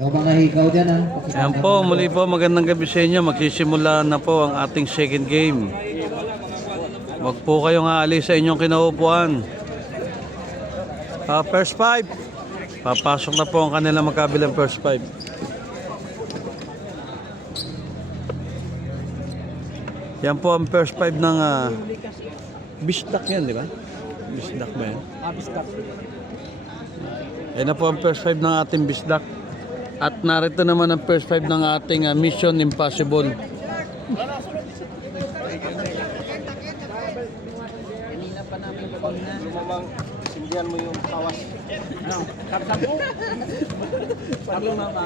Yung mga hikaw dyan ha. Ayan po, muli po magandang gabi sa inyo. Magsisimula na po ang ating second game. Huwag po kayong aalis sa inyong kinaupuan. First five. Papasok na po ang kanilang magkabilang first five. Yan po ang first five ng Bisdak yan, di ba? Bisdak ba yan? Bisdak. Yan na po ang first five ng ating Bisdak. At narito naman ang first five ng ating Mission Impossible. Kanina pa namin mamang sindihan mo yung kawas. Ano? Kapsap mo? Sabi mo mga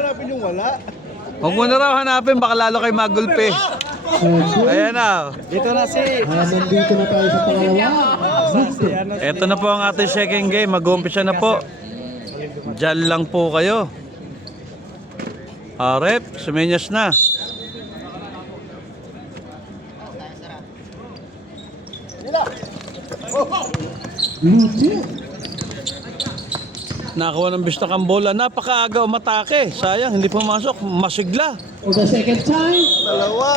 hanapin yung wala. Huwag mo na raw hanapin, baka lalo kayo magulpi. Ayan na. Dito na si. Nandito na tayo sa pangalawa. Ito na po ang ating second game. Mag-uumpisa na po. Diyan lang po kayo. Rep, sumenyas na. Legit. Nakakuha ng Bisdak ang bola. Napakaaga umatake. Sayang, hindi pumasok. Masigla. For the second time.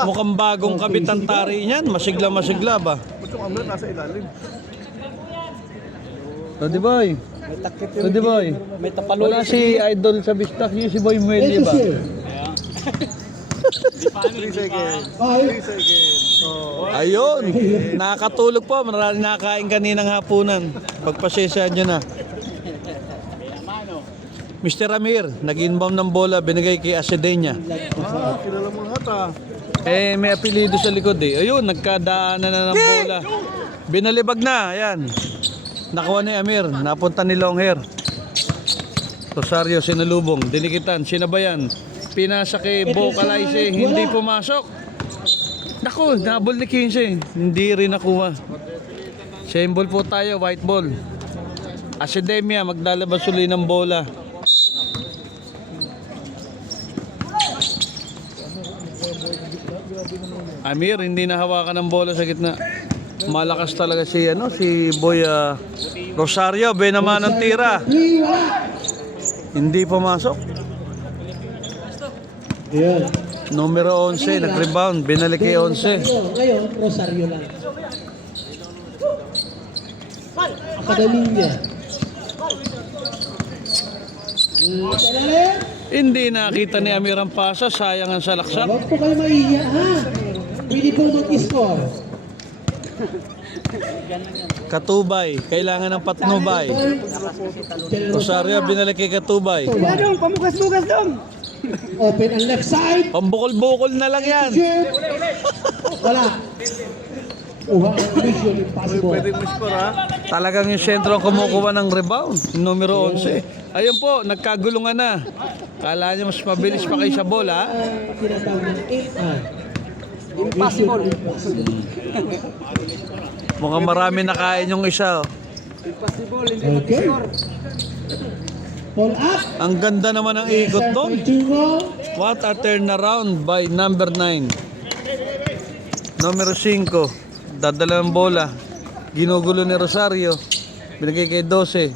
Mukhang bagong kabit ang tari niyan. Masigla ba? Nasa ilalim. Todi boy. May takip Todi boy. May tapalo. Wala si Idol sa Bisdak. Yung si Boy Mueli ba? 3 seconds. 3 seconds. Oh. Ayun. Nakakatulog po. Maraming nakain kaninang hapunan. Pagpasensyahan nyo na. Mr. Amir, nag-inbound ng bola, binigay kay Asedenya. Kilala mo lahat May apelido sa likod eh. Ayun, nagkadaanan na ng bola. Binalibag na, ayan. Nakuha ni Amir, napunta ni Longhair. Rosario, sinalubong, dinikitan, sinabayan. Pinasa kay Bocalize, hindi pumasok. Naku, nabol ni 15, hindi rin nakuha. Same ball po tayo, white ball. Asedemia, maglalabas uli ng bola. Amir, hindi nahawakan ng bola sa gitna. Malakas talaga si Boy Rosario, naman ng tira. Hindi pumasok. Ayan. Numero 11, nag-rebound, binalik kay 11. Ngayon, Rosario lang. Akademiya. Hindi nakita ni Amir ang pasa, sayang ang salaksak. Huwag po kayo maiya, ha? Pwede po mag-score. Katubay, kailangan ng patnubay. Rosario, binalik kay Katubay. Dong, pamukas-bukas dong. Open ang left side. Pambukol-bukol na lang yan. Shoot. Wala. Uha ang Mission Impossible. Talagang yung sentro ang kumukuha ng rebound. Numero 11. Ayun po, nagkagulungan na. Kala niya mas mabilis pa kayo sa bola. Tinatawag ng 8-man. Impossible. Mukhang marami nakain yung isa. Impossible, hindi Okay. mag-score. Pull up. Ang ganda naman ng ikot doon. Turbo. What a turnaround by number 9. Numero 5. Dadala ng bola. Ginugulo ni Rosario. Binigay kay 12.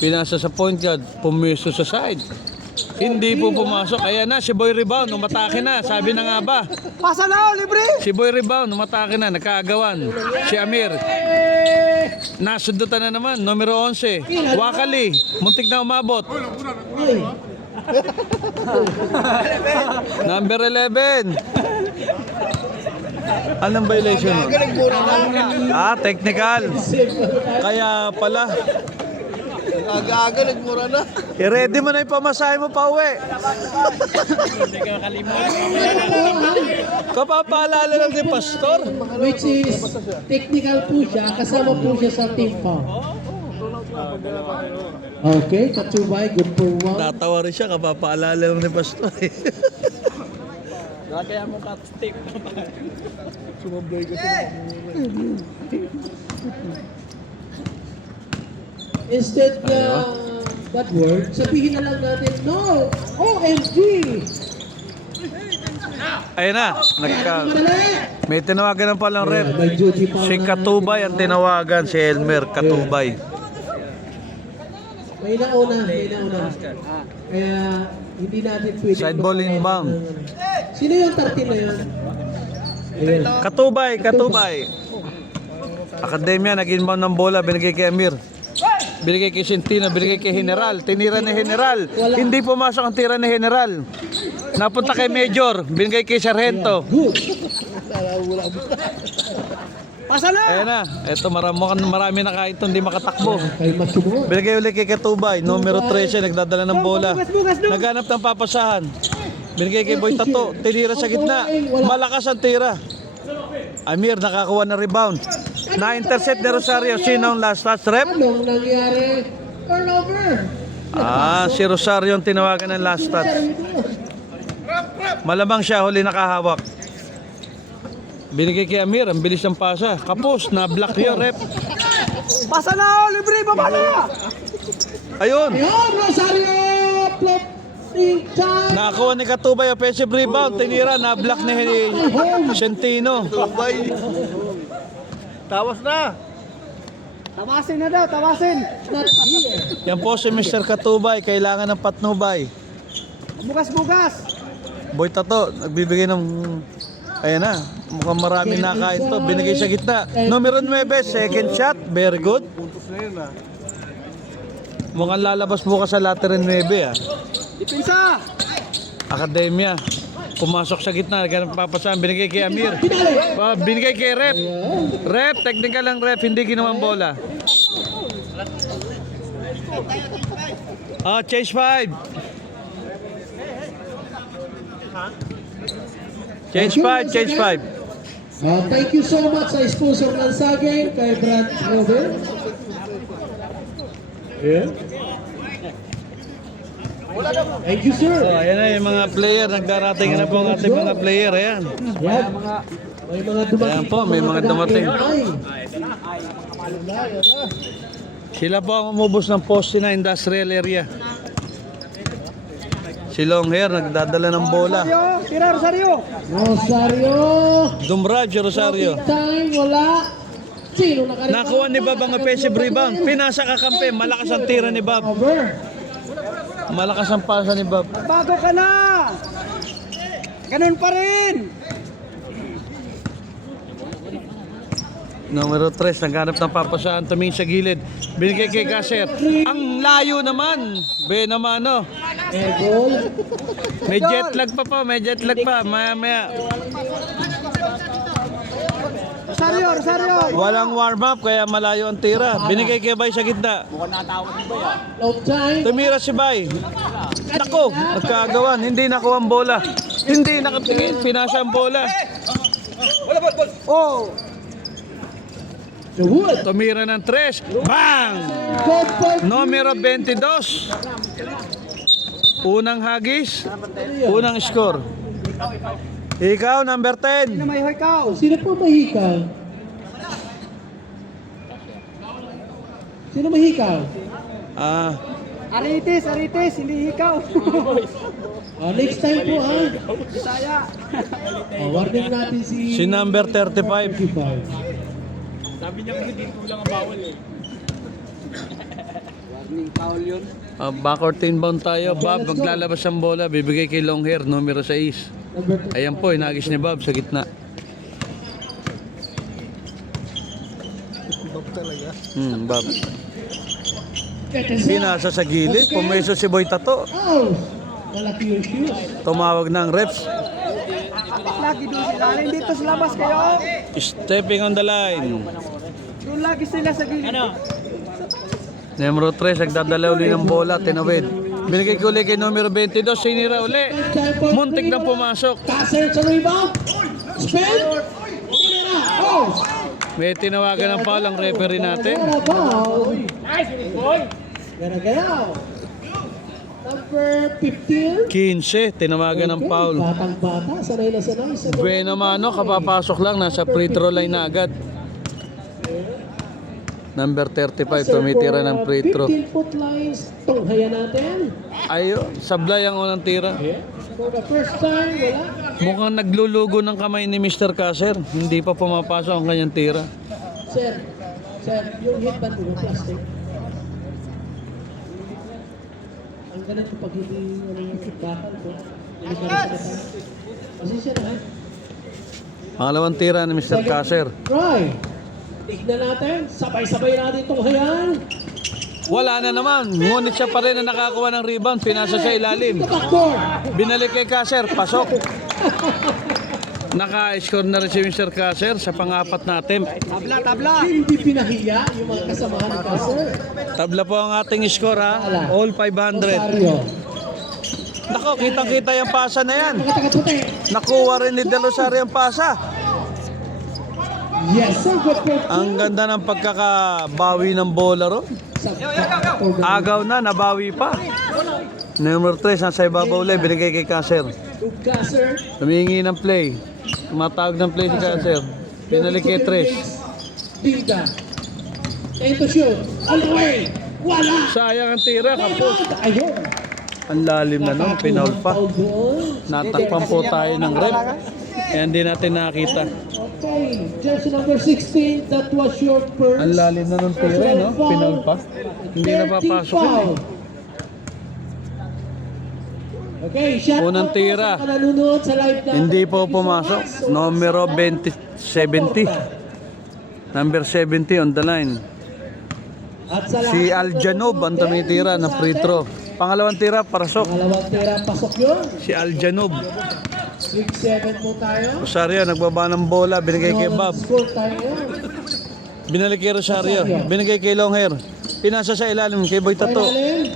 Pinasa sa point guard. Pumiso sa side. Hindi po pumasok. Ayan na, si Boy Rebound. Umatake na. Sabi na nga ba? Pasa na, libre. Si Boy Rebound. Umatake na. Nagkaagawan. Si Amir. Nasundutan na naman. Numero 11. Wakali. Muntik na umabot. Ay. Number 11. Anong violation mo? Technical. Kaya pala. Aga-aga, nagmura na. I-ready mo na yung pamasahe mo pa uwi. Kapapaalala lang ni Pastor. Which is technical po siya. Kasama po siya sa team pa. Okay, Katubay, good for one. Tatawa rin siya kapapaalala lang ni Pastor. Kaya mo cut-stick. Sumabay ka sa Instead na that word, sabihin na lang natin, no! OMG! Ayun na. Madali! May tinawagan ng palang rep. May duty pa. Si Katubay ang tinawagan, si Elmer Katubay. May nauna. Kaya hindi natin pwede. Side ball inbound. Sino yung 13 na yun? Ayun. Katubay. Akademya, nag-inbound ng bola, binigay kay Amir. Binigay kay Centino, binigay kay General. Tinira ni General. Hindi pumasok ang tira ni General. Napunta kay Major, binigay kay Sargento. Good. Ayan na, eto marami na kahit hindi makatakbo. Kay Matsumo. Binigay ulit kay Katubay, numero 13, nagdadala ng bola. Naghanap ng papasahan. Binigay kay Boy Tato, tinira sa gitna. Malakas ang tira. Amir nakakuha ng rebound. Na-intercept ni Rosario. Sino ang last touch rep? Anong nangyari? Turnover. Si Rosario ang tinawagan ng last touch. Malamang siya huli nakahawak. Binigay kay Amir, ang bilis ng pasa. Kapos, na-block yun, rep. Pasa na, libre, baba na! Ayun, Ayun, Rosario. Floating time. nakakuha ni Katubay offensive rebound. Tinira, na-block ni Centino. Tawas na! Tawasin na daw, tawasin! Not here. Yan po si Mr. Katubay, kailangan ng patnubay. Bugas! Boy Tato, nagbibigay ng... Ayan na, mukhang marami nakain to. Binigay sa gitna. Numero 9, second shot. Very good. Mukhang lalabas bukas sa lateral 9 ah. Dipinsa! Akademya. Pumasok sa gitna, ganun papasahan. Binigay kay Amir. Binigay kay Rep. Rep, technical lang Rep, hindi ginawang bola. Change 5. Change 5. Thank you so much sa sponsor ng Saging, kay Brad Robert. Yeah. Thank you, sir. So, ayan na yung mga player. Nagdarating na po ang ating mga player. Ayan. Yan. May mga dumating. Ayan po, may mga dumating. Ay. Sila po ang umubos ng poste na industrial area. Si Longhair nagdadala ng bola. Tira, Rosario! Rosario. Dumraj Rosario. Time, wala. Sino nakarito? Nakuha ni Bob ang offensive rebound. Pinasa kakampi. Malakas ang tira ni Bob. Over. Malakas ang pasa ni Bob. Bago ka na! Ganun pa rin! Numero 3, naghanap ng papasaan, tumingin sa gilid. Binigay kay Gasser. Ang layo naman. Be naman, no? Air ball. May jet lag pa po, may jet lag pa. Maya. Rosario! Walang warm up, kaya malayo ang tira. Binigay kay Bay sa gitna. Low time. Tumira si Bay. Nako, nagkagawan. Hindi nakuha ang bola. Hindi nakatingin, pinasa ang bola. Oh! The wood. Tumira ng 3. Bang! Good for Numero 22. Unang hagis, unang score. Ikaw, number 10. May hoykaw! Sino po mahikaw? Sino mahikaw? Aritis, hindi ikaw! Next time po ha. Bisaya! Warning natin Si number 35. 35. Warning foul yun. Backward inbound tayo. Bob, maglalabas ang bola. Bibigay kay Longhair, numero 6. Number Ayan po, inagis ni Bob sa gitna. Bob talaga? Bob. Pinasa sa gilid. Pumeso si Boy Tato. Oh! Malaki yung shoes. Tumawag ng refs. Lagi doon sila. Dito sa labas kayo. Stepping on the line. Doon lagi sila sa gilid. Numero 3, nagdadala uli ng bola. Tinawid. Binigay ko uli kay numero 22. Sinira uli. Muntik na pumasok. Passer sa rebound. Spin. Tira. Oh! May tinawagan ng foul ang referee natin. Gana-gana. Number 15. 15, tinawagan ng foul. Batang-bata, sanay na sanay. Buena mano, kapapasok lang, nasa free throw line na agad. Number 35, tumitira ng free throw. 15-foot lines, tunghayan natin. Ayun, sablay ang unang tira. For the first time, wala. Mukhang naglulugo ng kamay ni Mr. Caser. Hindi pa pumapasok ang kanyang tira. Sir, yung headband mo, plastic. Ang ganito pag hindi yung bakal ko. Hindi ka na sa depan. Pasensya na, ha? Pangalawang tira ni Mr. Caser. Try. Tignan natin. Sabay-sabay natin itong hayaan. Wala na naman. Ngunit siya pa rin na nakakuha ng rebound. Pinasa sa ilalim. Backdoor. Binalik kay Caser. Pasok. Naka-score na rin si Mr. Caser sa pang-apat na attempt. Hindi pinahiya yung mga kasamahan ni Caser. Tabla po ang ating score ha. All 500. Rosario. Nako, kitang-kita yung pasa na yan. Mga taga-puti. Nakuha rin ni De Rosario ang pasa. Yes, sir. Good for Ang ganda ng pagkakabawi ng bola ro. Agaw na, nabawi pa. Number 3, nasa ibabaw ulit, binigay kay Caser. Caser. Humingi ng play. Tumatawag ng play si Caser. Pinalik kay Tres. Dinda. And to shoot. All the way. Wala. Sayang ang tira, kapos. Ayun. Ang lalim na nun, pinaul pa. Natakpan po tayo ng rep. Kaya hindi natin nakita. Okay. Jersey number 16. That was short first. Ang lalim na ng tira, no? Pinaul pa. Hindi na papasok yun eh. Okay, shout Unang out tira. po sa nanonood sa live natin. Hindi po pumasok. Numero 70. Number 70 on the line. At sa Si lahat Aljanob ang tumitira ng free throw. Pangalawang tira, parasok. Pangalawang tira, pasok yun. Si Aljanob. 6-7 po tayo. Rosario, nagbaba ng bola. Binigay kay Bob. Score tayo. Binalik kay Rosario. Binigay kay Longhair. Pinasa sa ilalim kay Boy Tato. Ilalim.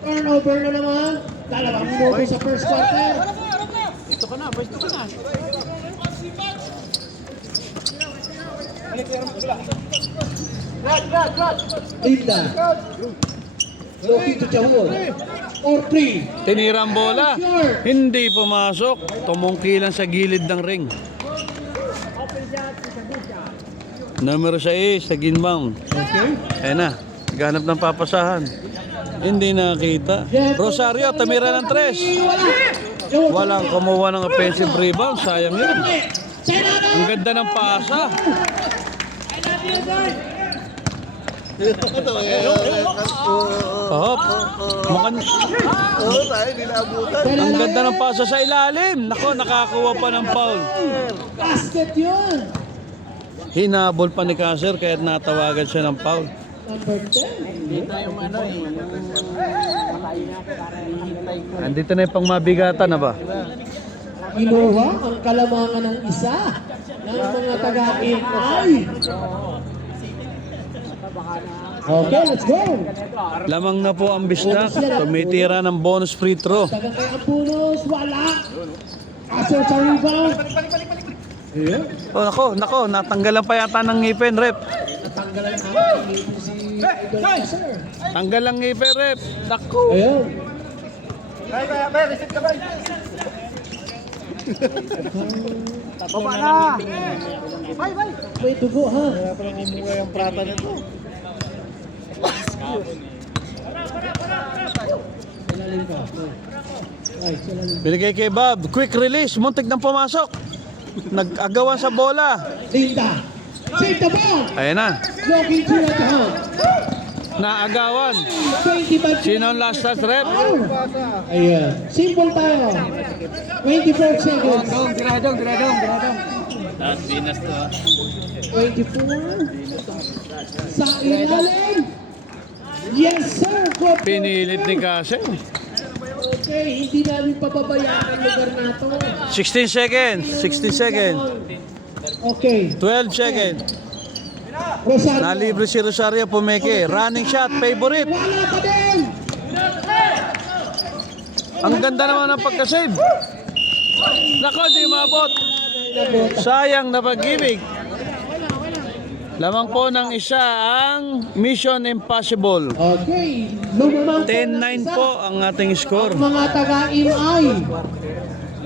Turnover na naman. Dalawang minuto sa first quarter. Linda. Looking to Jahul. Or 3. Tinira ang bola. Hindi pumasok. Tumungkilan sa gilid ng ring. Numero 6 sa ginbound. Okay. Ayan na. Ganap ng papasahan. Hindi nakita. Rosario, tumira ng 3. Walang kumuha ng offensive rebound. Sayang yun. Ang ganda ng pasa. Hop. Mukhang... Ang ganda ng pasa sa ilalim. Nako, nakakuha pa ng foul. Basket yun. Hinabol pa ni Caser kaya natawagan siya ng foul. Number 10. Andito na yung pangmabigatan na ba? Kinuha ang kalamangan ng isa ng mga taga-Inay. Okay, let's go. Lamang na po ang bisdak. Tumitira ng bonus free throw. Taga kay Ampunos, wala. Caser sa rebound. Ayan. Oh, nako, natanggalan pa yata ng ngipin, rep. Natanggalan namin si Idol Caser. Tanggal ang ngipin, rep. Nako. Ayun. Baba na! May dugo ha. Ilalim ka. Right, ilalim. Binigay kay Bob. Quick release. Muntik nang pumasok. Nag-agawan sa bola. Linda. Save the ball. Ayan na. Walking through at the home. Naagawan. 25. Sino ang last touch, rep? Ayan. Simple tayo. 24 seconds. Diradong. 24. Sa ilalim. Yes, sir. Good. Pinilit ni Caser. Okay, hindi namin pababayaan ang lugar na to. 16 seconds. 16 seconds. Okay. 12 seconds. Rosario. Nalibre si Rosario Pumeke. Running shot. Favorite. Wala pa din. Ang ganda naman ng pagkasave. Nako, di mabot. Sayang na pag-ibig. Lamang po ng isa ang Mission Impossible. Okay. Lumamang 10-9 po ang ating score. mga taga-Inay.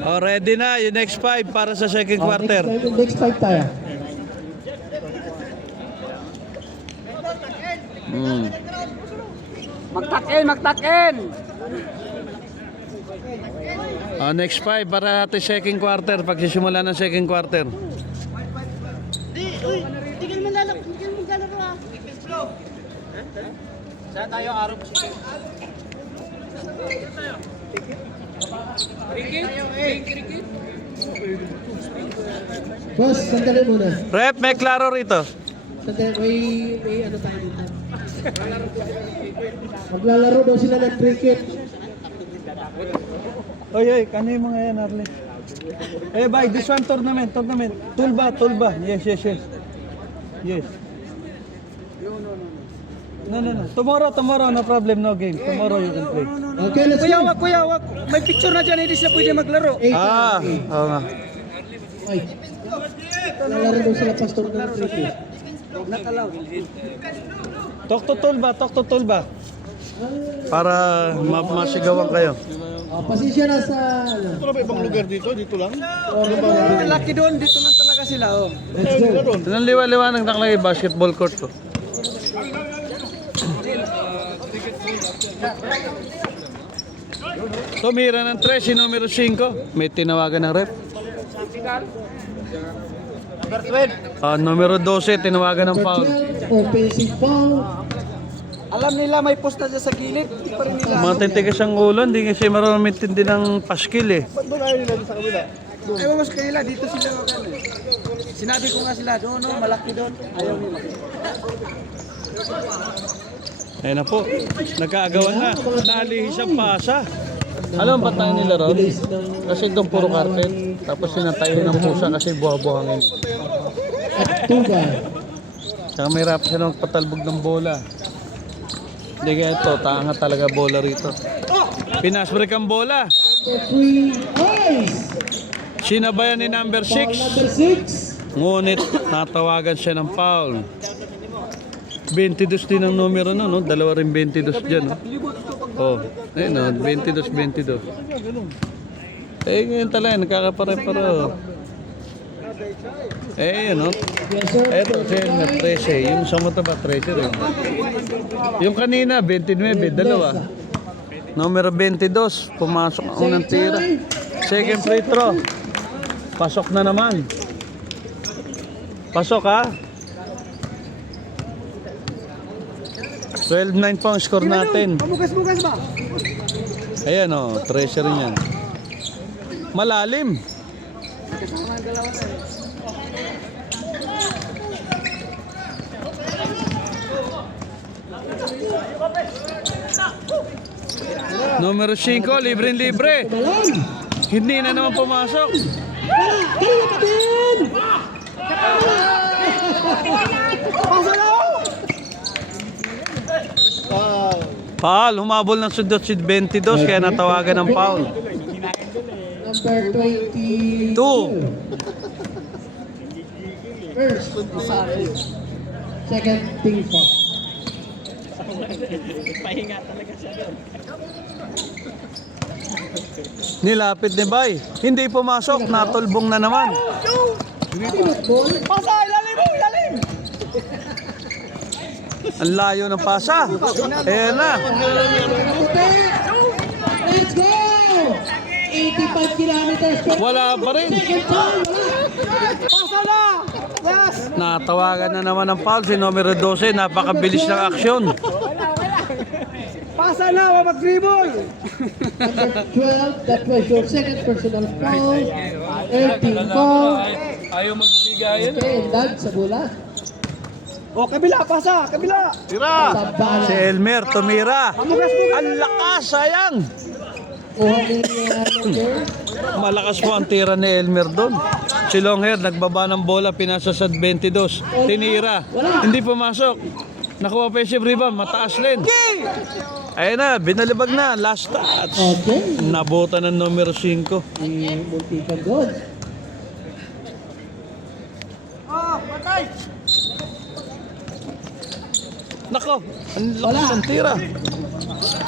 Oh, ready na yung next 5 para sa second quarter. Next 5 tayo. Magtakin! Next 5 para ating second quarter. Pagsisimula ng second quarter. Tigil mo lalaro ah. Saan tayo araw? Boss, sandali muna. Rep, may klaro rito. Sandali, may ano tayo dito. Maglalaro daw sila ng cricket. Oy, kano yung mga yan, Arle? Eh, bye, this one tournament. Tulba. Yes. Yes. No. Tomorrow, no problem, no game. Tomorrow you can play. Okay, let's go. Kuya, wag. May picture na dyan, hindi sila pwede maglaro. Oo nga. Ay. Lalaro daw sila pastor ng cricket. Talk to Tulba. Para masigawan kayo. Pasensya na sa... Ito May ibang lugar dito lang. Laki doon, dito lang talaga sila. Oh. Let's go. Ang liwanag nakalagay basketball court ko. Tumira ng 3 si numero 5. May tinawagan ng rep. Numero 12 tinawagan ng foul. Offensive foul. Alam nila may post na dyan sa gilid. Hindi pa rin nila. Mga titigas ang ulo, hindi kasi marunong mitindi ng paskil eh. Ba't doon ayaw nila sa kabila? Ewan mas kanila, dito sila magano. Sinabi ko nga sila, doon, malaki doon. Ayaw nila. Ayun na po, nagkaagawan na. Nalihis ang pasa. Alam ba tayo nila ron? Kasi doon puro carpet. Tapos sinatayo ng pusa kasi buha-buhangin. At Tuga. Tsaka may hirap siya magpatalbog ng bola. Hindi kaya ito, tanga talaga bola rito. Pinasbreak ang bola. Free ice. Sinabayan ni number Foul 6. number 6. Ngunit natawagan siya ng foul. 22 din ang numero no? Dalawa rin 22 dyan. Oh, ayun no, 22. Eh, ngayon talaga, nakakapare-paro. Eh, yun no. Yes, sir. Eto, siya na 13. Yung sa mataba, 13 rin. Yung kanina, 29, dalawa. Numero 22, pumasok ang unang tira. Second free throw. Pasok na naman. Pasok ha. 12-9 po ang score natin. Pamugas-mugas ba? Ayan o, 13 rin yan. Malalim. Numero 5, libre-libre. Malon. Hindi na naman pumasok. Kanina pa din. Foul, humabol ng sundot si 22 kaya natawagan ng foul. Number 22. 2. First. Second team foul. Nilapit ni Bay. Hindi pumasok, natulbong na naman. Ball. Pasa, ilalim! Ang layo ng pasa. Ayan na. Let's go! 85 kilometers per Wala pa rin. second foul. Pasa na! Yes! Natawagan na naman ng foul si numero 12. Napakabilis ng aksyon. Pasa na, mag-dribble! Number 12, that was your second personal foul. 13 foul. Ayaw magbigay yan. Okay, dag sa bola. O, kabila, pasa, kabila! Sabala. Si Elmer tumira. Ang lakas, sayang. Kuha niya number. Malakas po ang tira ni Elmer doon. Si Longhair nagbaba ng bola, pinasa sa 22. Tinira. Hindi pumasok. Nakuha offensive rebound, mataas rin. Ayun na, binalibag na. Last touch. Okay. Nabuta ng numero 5. Si Muntikan doon. Nako, ang lakas ang tira.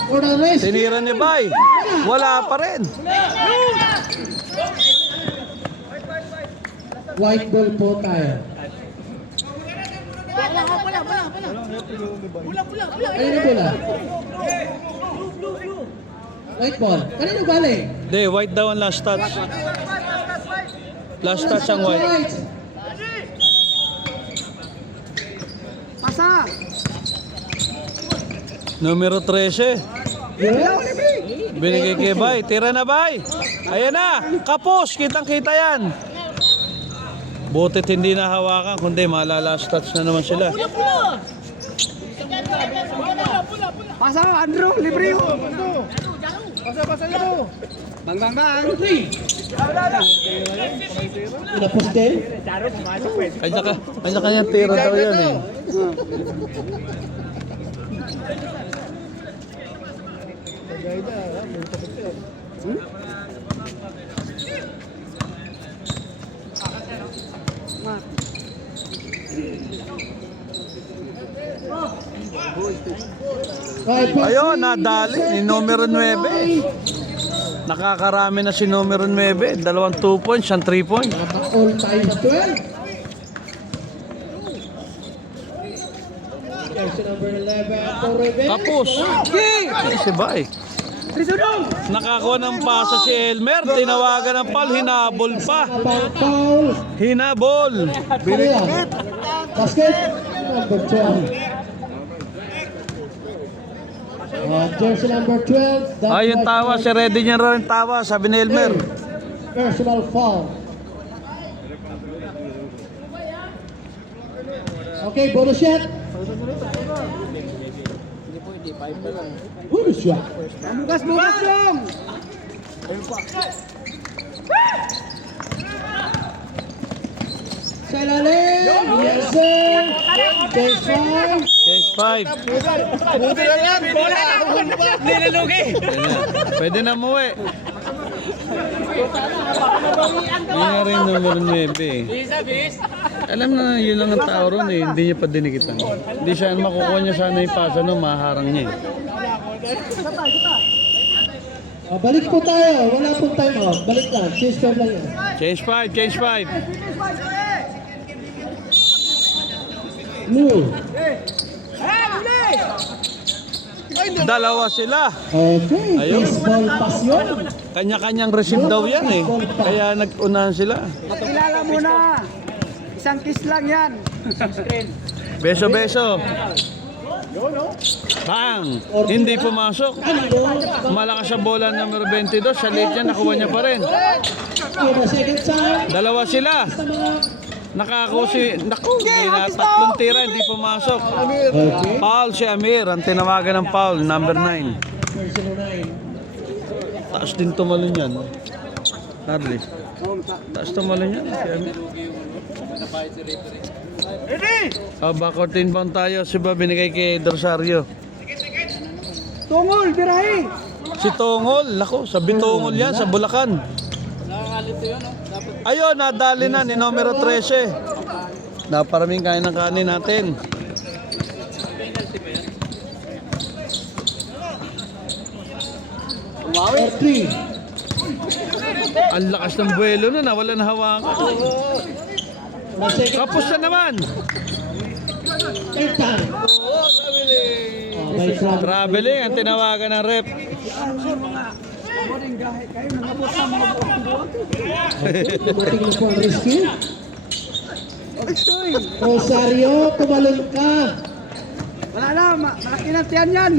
For the rest. Tinira ni Bay. Wala pa rin. White ball po tayo. Ayun na bola. White ball. Kanino galing? Hindi, white daw ang last touch. Last touch ang white. Pasa! Numero 13. Yes. Binigay kay Bay. Tira na, Bay. Ayan na. Kapos. Kitang-kita yan. Butit hindi na hawakan. Kundi malalas touch na naman sila. Pasa, Andrew, libre yun. Pasa nyo. Bang, bang, bang. Inapos din. Kanya tira daw yan eh. Ayun, nadali ni numero 9. Nakakarami na si numero 9. Dalawang 2 points, siyang 3 points. All times 12. Jersey number 11, Torrebe. Tapos, si Bay. Nakakuha ng pasa si Elmer. Tinawagan ng foul, hinabol pa. Abang foul. Hinabol. Kanila. Basket. Number 12. Jersey number 12. that Ayun was tawa, si Ready niya rin tawa, sabi ni Elmer. Personal foul. Okay, bonus shot. Bonus shot. Bukas, bukas dong. Sa ilalim. Yes, sir. Case 5. Case 5. Buti na yan. Bola. Nilalugi. Pwede na umuwi. Hindi nga rin numero 9 eh. Alam na yun lang ang tao ron eh. Hindi niya pa dinikitan. Hindi siya makukuha niya sana yung pasa no, maharang niya eh. Balik po tayo. Wala pong time out. Balik lang. Case 5 lang yan. Case 5, case 5. Blue. Dalawa sila. Okay. Ayun. Baseball pasyon. Kanya-kanyang receive daw yan eh. Kaya nag-unahan sila. Kilala mo na. Isang kiss lang yan. Beso-beso. Bang! Hindi pumasok. Malakas sa bola numero 22. Sa late niya, nakuha niya pa rin. Okay, the second time. Dalawa sila. Sa mga... Naku, hindi na. Tatlong tira, hindi pumasok. Okay. Foul si Amir. Ang tinawagan ng foul, number 9. Personal 9. Taas din tumalon yan. Harley. Taas tumalon yan. Si Amir. Backward inbound tayo. Si ba binigay kay Rosario? Tungol, birahe. Si Tongol. Naku, sa Bitongol yan, sa Bulacan. Ayun, nadali na ni numero 13. Naparaming kain ng kanin natin. Or 3. Ang lakas ng buwelo na, wala na hawakan. The second Tapos na naman. third time. May trouble. Traveling, ang tinawagan ng rep. Dumating na po ang rescue. Rosario, tumalon ka. Wala na, malaki na tiyan yan.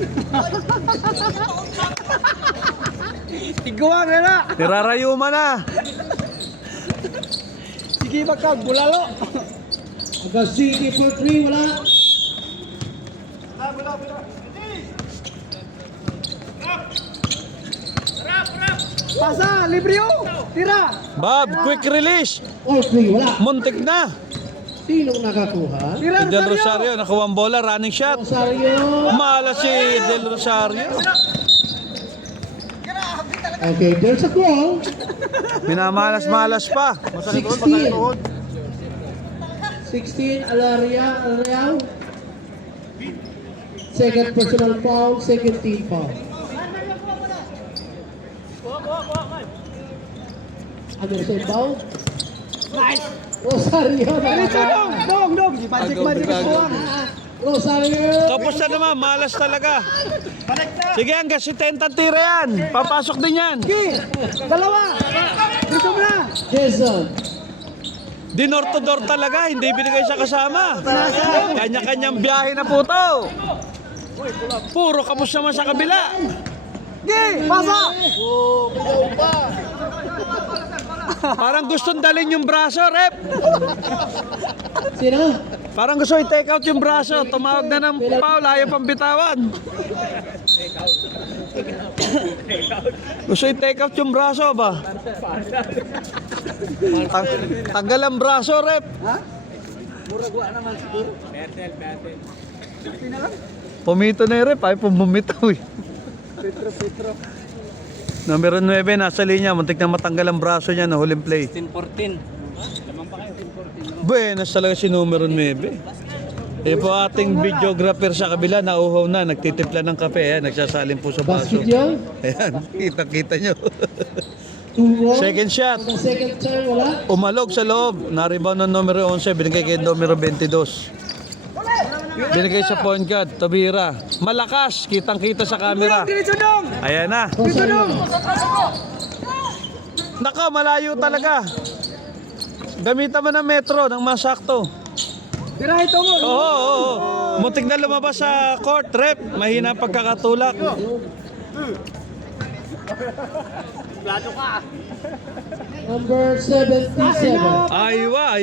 Tiguan na na. Nirarayuma na. Sige magkag, bulalo. Agassi for 3, wala. Pasa, libre yun. Tira. Bob, quick release. Or 3, wala. Muntik na. Sinong nakakuha? Tira, Si Del Rosario, nakuha ang bola, running shot. Rosario. Maala si Del Rosario. Okay, there's a goal. Minamalas-malas pa. 16. 16, Alaria. Second personal foul, second team foul. Anderson foul. Nice. Rosario. Diretso dong. Dong. Magic Agaw, magic agaw. buwang. Rosario. Tapos na naman, malas talaga. Sige, hanggang 70 tira yan. Papasok din yan. Dalawa. Dito mo na. Jason. Dinor-to-door talaga, hindi binigay sa kasama. Kanya-kanyang biyahe na po to. Puro kapos naman sa kabila. Pasa. Parang gustong dalhin yung braso, rep. Sino? Parang gusto i-take out yung braso. Tumawag na ng foul, ayaw pang bitawan. Gusto i-take out yung braso ba? Tanggal ang braso, rep. Pumito na yung rep, ayaw pong bumitaw eh. Numero 9, nasa linya, muntik na matanggal ang braso niya na huling play. 10-14. Buenas talaga si numero 9. Eh po ating videographer sa kabila, nauhaw na, nagtitimpla ng kape, ayan, nagsasalin po sa baso. Basket yun. Ayan, kita-kita nyo. 2-1. Second shot, Ang second turn, wala. umalog sa loob, na-rebound ng numero 11, binigay kay numero 22. Binigay sa point guard, Tabira. Malakas, kitang-kita sa camera. Diretso dong. Ayan na. Rosario. Nako, malayo talaga. Gamitan mo ng metro, ng masakto. Tira ito mo. Oo. Muntik na lumabas sa court, rep. Mahina ang pagkakatulak. Number 77. Aywa.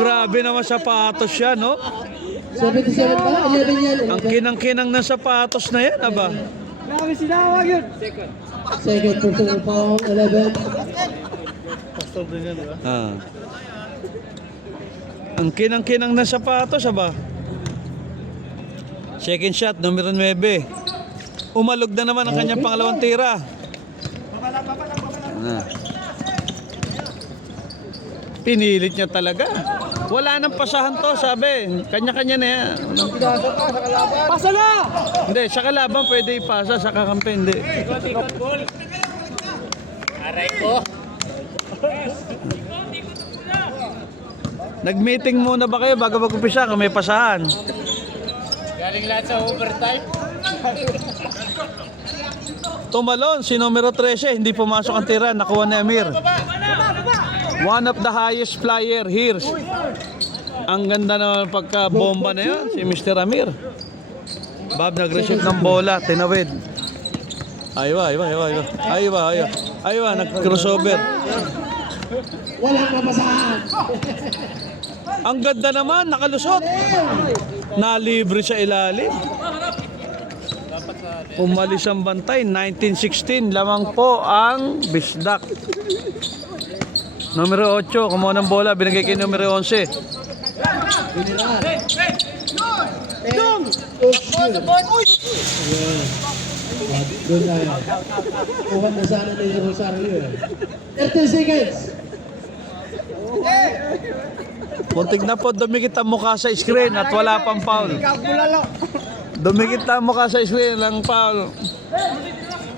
Grabe naman sapatos siya, no? 77 ba? 11 yan. Ang kinang-kinang ng sapatos na yan, aba. Grabe sinawag yun. Second personal foul, 11. Ah. Ang kinang-kinang ng sapatos, aba. Second shot, numero 9. Umalog na naman ang kanyang pangalawang tira. Pinilit niya talaga. Wala nang pasahan to, sabi. Kanya-kanya na yan. Pasa na. Hindi, sa kalaban pwede ipasa, sa kakampi hindi. Aray ko. Nag-meeting muna ba kayo bago mag-umpisa kung may pasahan? Galing lahat sa overtime. Tumalon, si numero 13, hindi pumasok ang tira, nakuha ni Amir. One of the highest flyer here. Ang ganda naman pagka-bomba na yan, si Mr. Amir. Bob, nag-reshoot ng bola, tinawid. Aywa, nag-crossover. Walang mabasahan. Ang ganda naman, nakalusot. Nalibre sa ilalim. Umalis ang bantay, 1916, lamang po ang Bisdak. Numero 8, kumuha ng bola, binigay kay numero 11. Dong! Doon na yan. Kuha na sana ni Rosario. 30 seconds. Muntik na po, dumikit ang mukha sa screen at wala pang foul. Dumikit na ang mukha sa screen, lang foul.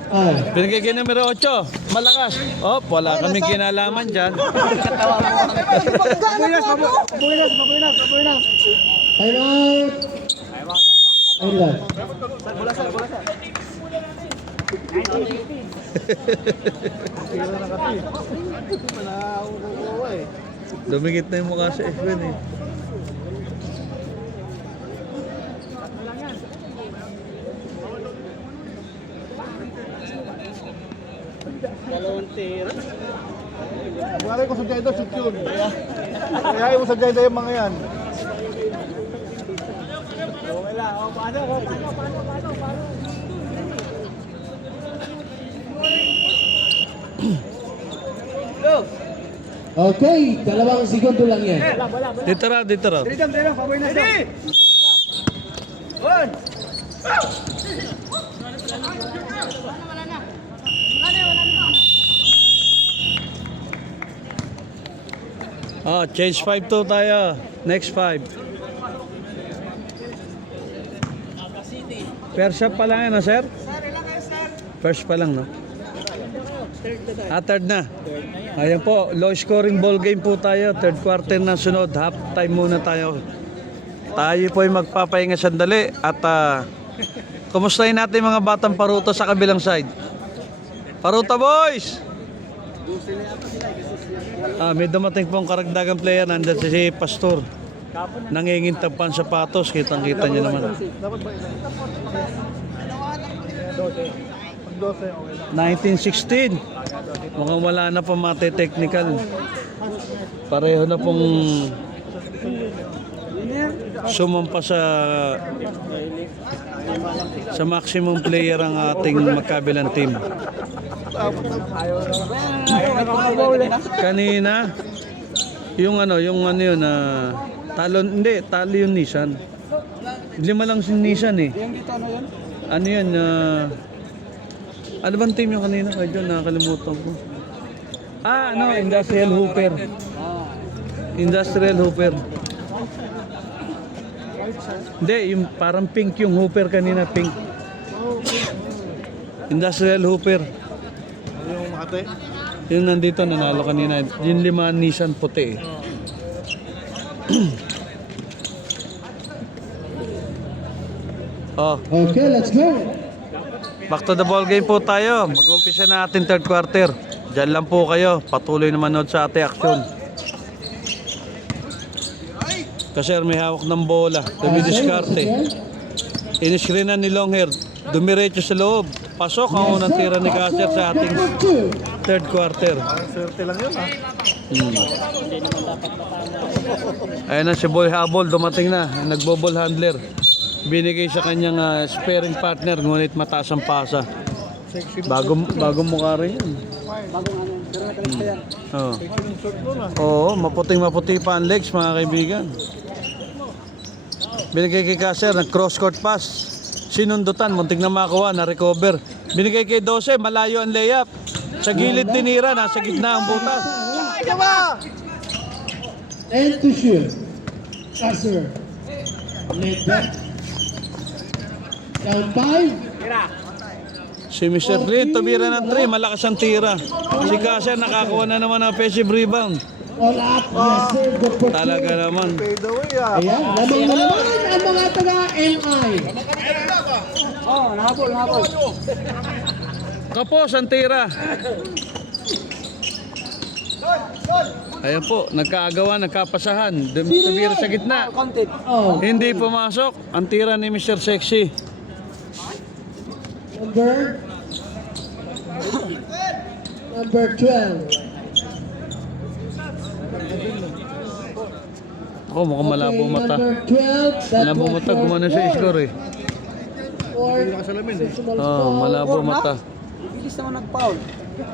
Ay. Binigay kay numero 8, malakas. Oh, wala kaming kinalaman dyan. Mabuinas. Time out. Ayun lang. Dumikit na yung mukha sa screen eh. Wala ko sa dito, shoot yun. Kaya mo sa dito yung mga yan. Okay, 2 segundo lang yan. Dito raw. Dito, pabuinas daw. Change 5-2 tayo. Next 5. First shot pa lang yan, sir? First pa lang, no? Third na. Ayan po, low scoring ball game po tayo. Third quarter na sunod. Half time muna tayo. Tayo po ay magpapahinga sandali at kumustahin natin mga batang paruta sa kabilang side. Paruta boys! May dumating pong karagdagang player. Nandun si Pastor. Nangingintag pa ang sapatos. Kitang-kita niyo naman. Dapat ba ilan? 12. Pag 12, okay 1916. lang. Mukhang wala na pa mate-technical. Pareho na pong sumampa sa maximum player ang ating magkabilang team. Kanina yung ano yun talo yung Nissan. 5 lang si Nissan eh. Ano yun ano bang team yung kanina? Medyo nakakalimutan ko. Industrial Hooper. Industrial Hooper. Hindi, yung parang pink yung Hooper kanina, pink. Industrial Hooper. Yung ate. Yung nandito nanalo kanina. Yung 5 Nissan puti eh. Okay, let's go. Back to the ball game po tayo. Mag-umpisa na ating third quarter. Diyan lang po kayo. Patuloy na manood sa ating aksyon. Kasi may hawak ng bola. Dumidiskarte. Iniscreenan ni Longhair. Dumiretso sa loob. Pasok ang unang tira ni Kasser sa ating third quarter. Parang swerte lang yun Ayan na si Boy Habol. Dumating na. Nagbo-ball handler. Binigay sa kanyang sparring partner. Ngunit mataas ang pasa. Bagong mukha rin yan. Oo, maputing-maputi pa ang legs mga kaibigan. Binigay kay Kasser, nag-cross-court pass. Sinundutan, muntik na makuha, na-recover. Binigay kay 12, malayo ang layup. Sa gilid tinira, nasa gitna ang butas. And to shoot. Kasser. Laid back. Down 5. Si Mr. Clint, tumira ng 3, malakas ang tira. Si Kasser nakakuha na naman ng offensive rebound. All up. Yes, sir. Good for Talaga naman. Fade away Ayan, lamang na naman ang mga taga-MI. Kapos ang tira. Ayan po, nagkaagawa, nagkapasahan. Tumira sa gitna. Oh, Hindi pumasok. Ang tira ni Mr. Sexy. number 12. Ako, mukhang malabo mata. Number 12. That Malabo was mata, for gumana sa score eh. Malabo mata.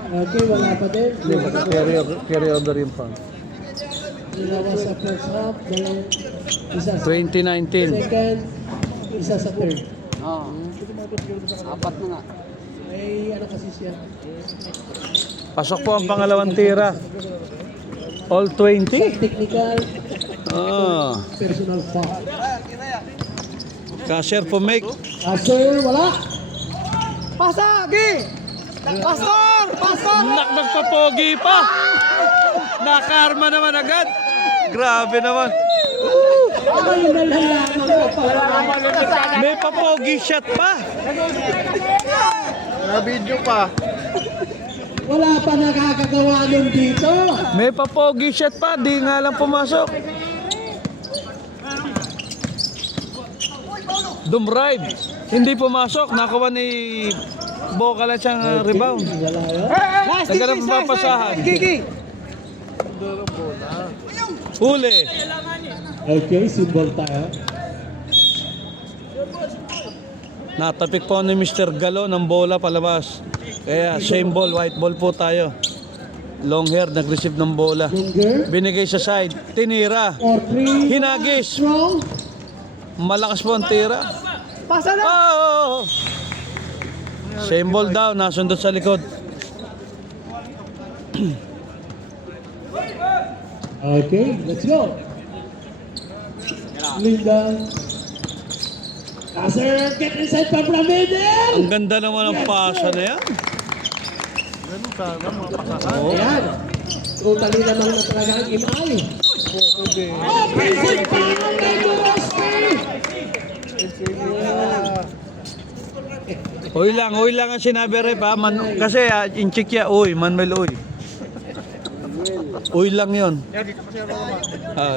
Okay, wala pa din. Hindi, baka carry over yung pa. Ginawa sa first half, walang isa sa 2019. second, isa sa third. Apat na nga. May ano kasi siya. Pasok po ang pangalawang tira. All 20. Technical, personal foul. Kasser po make. Sir, wala. Pasagi! Pastor! Pastor! Nagpapogi pa. Nakarma naman agad. Grabe naman. Ay, nalalaman ko pala. May papogi shot pa. Na-video pa. Wala pa nakakagawa nun dito. May papogi shot pa. Di nga lang pumasok. Dumrive. Hindi pumasok. Nakuha ni Boca lang siyang rebound. Wala yun. Nagka na papasahan. Huli. Okay, symbol tayo. Natapik po ni Mr. Galo ng bola palabas. Kaya same ball, white ball po tayo. Long hair, nag-receive ng bola. Longer. Binigay sa side. Tinira. Or 3. Hinagis. Strong. Malakas po ang tira. Pasa na! Oh! Same ball daw, nasundot sa likod. Okay, let's go. Linda. Kasser, get inside pa from middle. Ang ganda naman ng pasa na yan. Ganun sana, mga pasahan. Ayan. Totally naman na talaga ang imay. Oh, basic pa ang kay Duroski. Uy lang ang sinabi rep ha. Kasi in-check ya, uy, Manuel uy. Uy lang yun.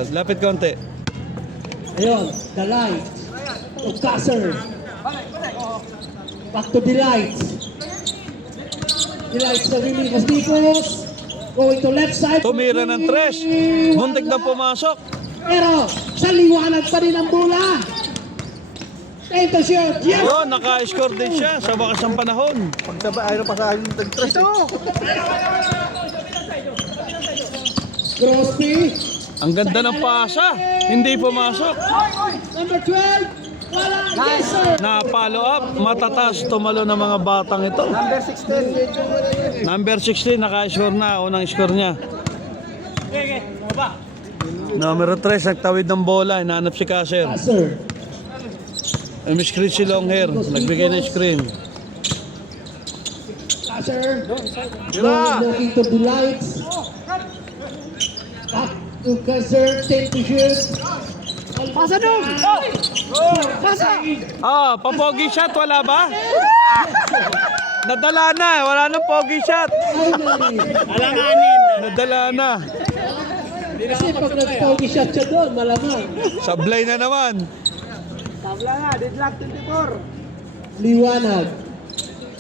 Lapit konti. Ayun, the lights. Ukaser. Back to the lights. The lights na Remigos Nikos. Going to left side. Tumira ng tres. Muntik na pumasok. Pero sa liwanag pa rin ang bola. Time to shoot. Yes! Yun, naka-score din siya sa wakas ng panahon. Pagsabay, ayaw pa sa akin yung tag-tres. Crosby. Ang ganda ng pasa. Hindi pumasok. Number 12. Wala. Yes, sir. Na follow up, matatas tumalo ng mga batang ito. Number 16. Number 16, naka-score na. Unang score niya. Numero 3, nagtawid ng bola. Hinahanap si Kaser. Sir. Screen si Longhair. Nagbigay ng screen. Sir. Looking to the lights. Back to Kazer. Time to shoot. Pasa doon. Pasa. Papogi shot, wala ba? Nadala na, wala nang pogi shot. Nadala na. Kasi pag nag-pogi shot siya doon, malamang. Sablay na naman. Tabla nga, deadlock 24. Liwanag.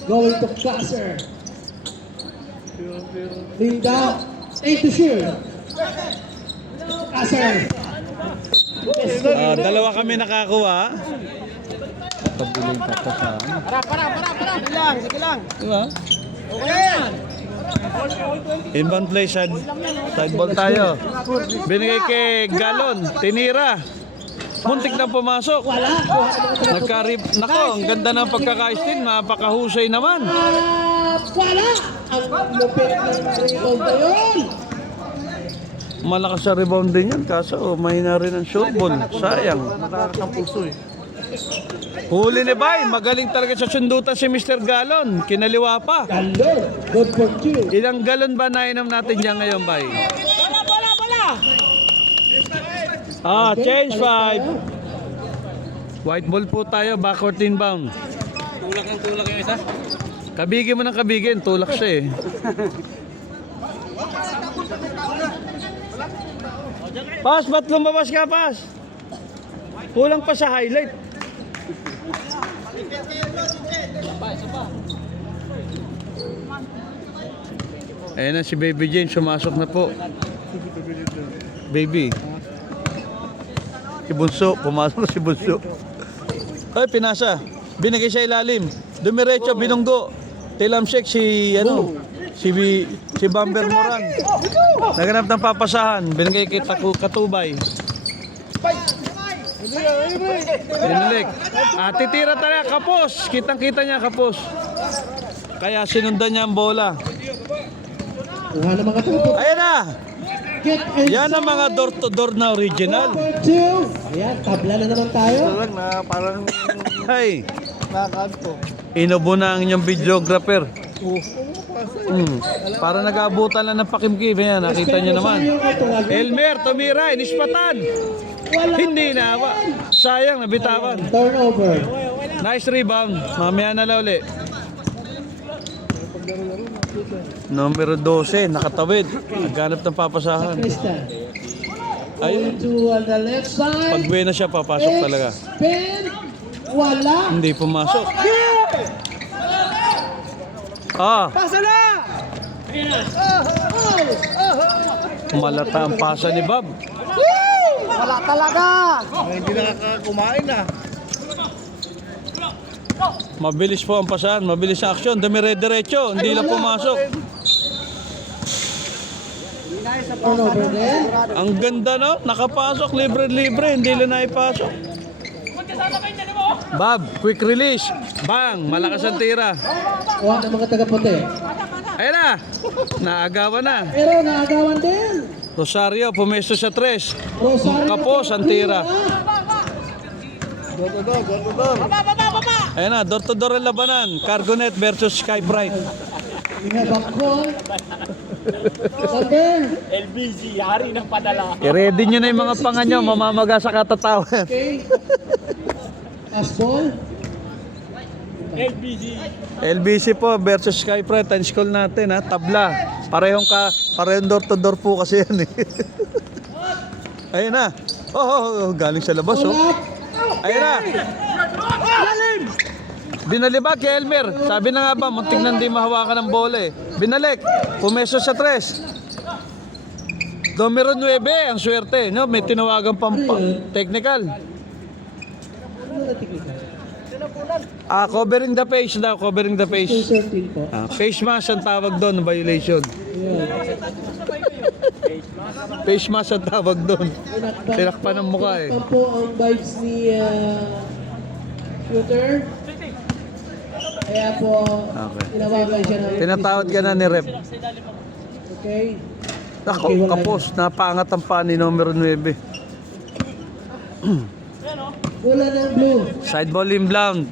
Going to Kazer. Linda. Time to shoot. Kazer. Dalawa kami nakakuha. Pabiling papasahan. Sige lang. Diba? Okay yan. Inbound play, side ball tayo. Binigay kay Galon, tinira. Muntik na pumasok. Wala. Nagkarip. Nako, ang ganda ng pagkaka-steal. Mapakahusay naman. Wala. Ang lupit ng rebound na yun. Malakas sa rebound din yan. Kaso mahina rin ang short ball. Sayang. Matakas ang pulso eh. Huli ni Bay. Magaling talaga sa sundutan si Mr. Galon. Kinaliwa pa. Galon. Good for two. Ilang galon ba nainom natin dyan ngayon, Bay? Change 5. White ball po tayo. Backward inbound. Tulak yung isa. Kabigin mo ng kabigin. Tulak siya eh. Pas, ba't lumabas ka, Pas? Kulang pa sa highlight. Ayan na si Baby James, sumasok na po. Baby. Si Bunso, pumasok na si Bunso. Ay, pinasa. Binigay siya ilalim. Dumiretso, binunggo. Tilamsek si, si Bamber Moran. Naganap ng papasahan. Binigay kay Katubay. Binilik. Titira talaga, kapos. Kitang-kita niya, kapos. Kaya sinundan niya ang bola. Kuha ng mga tupo. Ayan na. Get inside. Yan ang mga door-to-door na original. Number 2. Ayan, tabla na naman tayo. Ito lang na parang Ay, nakakanto. inubo na ang inyong videographer. Para nag-aabutan lang ng pakimkim. Ayan, nakita niyo naman. Elmer, tumira, inispatan. Hindi na. Sayang, nabitawan. Turnover. Nice rebound. Mamaya na lang ulit. Numero 12, nakatawid. Naghanap ng papasahan. Tristan. Ayun, To the left side. pag buena siya, papasok talaga. Spin. Wala. Hindi pumasok. Pasa na! Malata ang pasa ni Bob. Wala talaga! Hindi nakakakumain na. Mabilis po ang pasahan, mabilis ang aksyon. Dumire-diretso, hindi lang pumasok. Turnover din. Ang ganda no, nakapasok, libre-libre, hindi lang naipasok. Bob, quick release. Bang, malakas ang tira. Kuha ng mga taga-puti. Ayun na, naagawan na. Pero naagawan din. Rosario, pumesto sa 3. Rosario. Kapos ang tira. Door. Ayun na, door-to-door ang labanan. Cargonet versus Skybright. We have a call. Number. LBZ, hari ng padala. I-ready nyo na yung mga panga nyo, mamamaga sa katatawan. Okay. Pass ball. LBC po versus Skypride. Time call natin ha. Tabla. Parehong door to door po kasi yan eh. Ayun na. Oh, galing sa labas oh. Ayun na. Binalibag kay Elmer. Sabi na nga ba, muntik nang di mahawakan ng bola eh. Binalik. Pumeso sa 3. Numero 9, ang swerte. No? May tinawagan pang technical. Covering the face daw, covering the face. 13 po. Face mask ang tawag doon, violation. Face mask ang tawag doon. Tinakpan ng mukha eh. Tinakpan po ang vibes ni shooter. Kaya po, tinawagan siya ng... Tinatawad ka na ni Rep. Okay. Ako, kapos, napangat ang pa ni numero 9. Bola ng blue. Side ball inbound.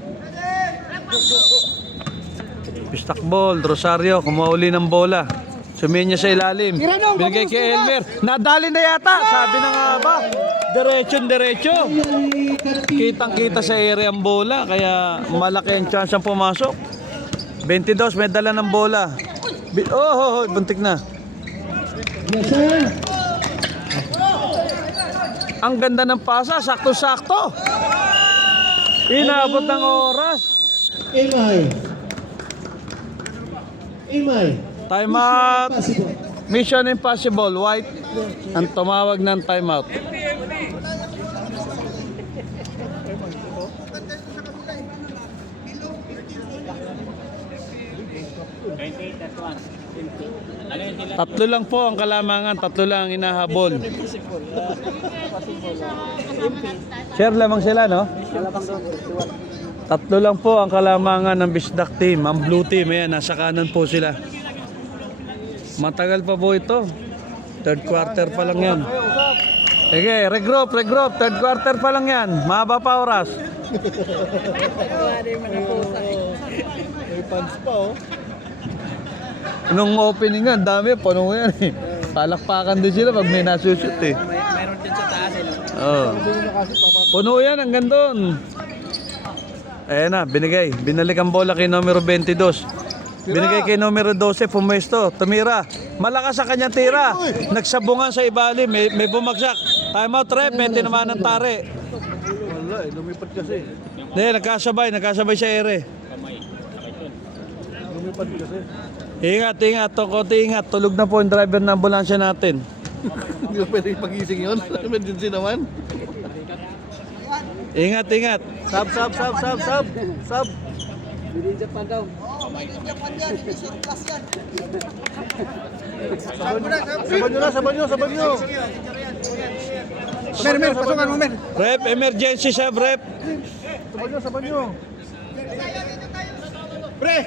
Pistak ball, Rosario, kumuha ng bola. Suminya sa ilalim. Binigay kay Elmer. Nadali na yata. Sabi na nga ba? Diretso. Kitang-kita sa area ang bola. Kaya malaki ang chance ang pumasok. 22, may dala ng bola. Buntik na. Yes, sir. Ang ganda ng pasa. Sakto-sakto. Inabot ng oras. Imay. Time out. Possible. Mission Impossible. White ang tumawag ng timeout. Tatlo lang po ang kalamangan. Tatlo lang ang inahabol. Share lamang sila, no? Tatlo lang po ang kalamangan ng Bisdak team. Ang blue team, ayan, nasa kanan po sila. Matagal pa po ito. Third quarter pa lang yan. Sige, regroup. Third quarter pa lang yan. Mahaba pa oras. May fans pa oh. Nung opening nga, dami. Puno yan eh. Palakpakan din sila pag may nasushoot eh. Mayroon dyan sa taas eh. Oh. Puno yan hanggang doon. Ayan na, binigay. Binalik ang bola kay numero 22. Binigay kay numero 12, pumesto. Tumira. Malakas sa kanyang tira. Nagsabungan sa ibalim. May bumagsak. Time out, Rep. May tinamaan ng tare. Wala eh, lumipat kasi. Hindi, nagkasabay sa ere. Lumipat kasi. Ingat. Konti ingat. Tulog na po yung driver ng ambulansya natin. Hindi ko pwede pagising yun. Emergency naman. Ingat. Sab. Saban nyo. Mer, pasungan mo, Mer. Rep, emergency siya, Rep. Saban nyo. Pre!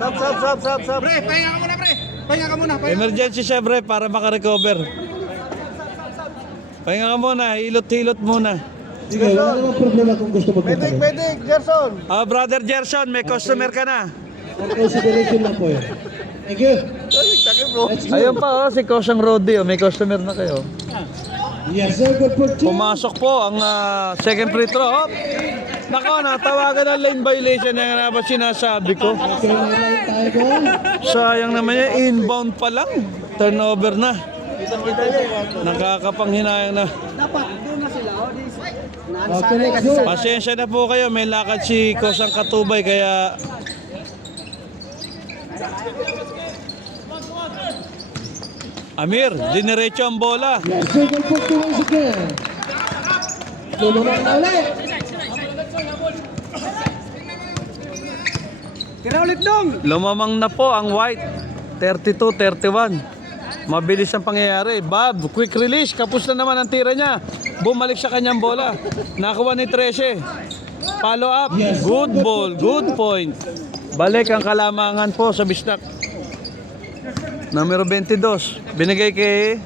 Sab. Pre, pahinga ka muna, pre. Emergency siya, Rep, para makarecover. Pahinga ka muna, hilot-hilot muna. Sige, wala namang problema kung gusto magpunta. Medic, Gerson. Brother Gerson, may customer ka na. Consideration lang po yun. Thank you. Ayun pa, si Kosang Rodi, may customer na kayo. Yes, sir. Good for two. Pumasok po ang second free throw. Nako, natawagan ng lane violation na ba sinasabi ko. Okay, may line tayo doon. Sayang naman yan, inbound pa lang. Turnover na. Nakakapanghinayang na. Okay, let's go. Pasensya na po kayo, may lakad si Kosang Katubay kaya Amir, diniretso ang bola. Yes, sir. Good for two once again. Lumamang na ulit. Lumamang na po ang white. 32-31. Mabilis ang pangyayari. Bob, quick release. Kapos na naman ang tira niya. Bumalik sa kanyang bola. Nakuha ni 13. Follow up. Good ball. Good point. Balik ang kalamangan po sa Bistak. Numero 22. Binigay kay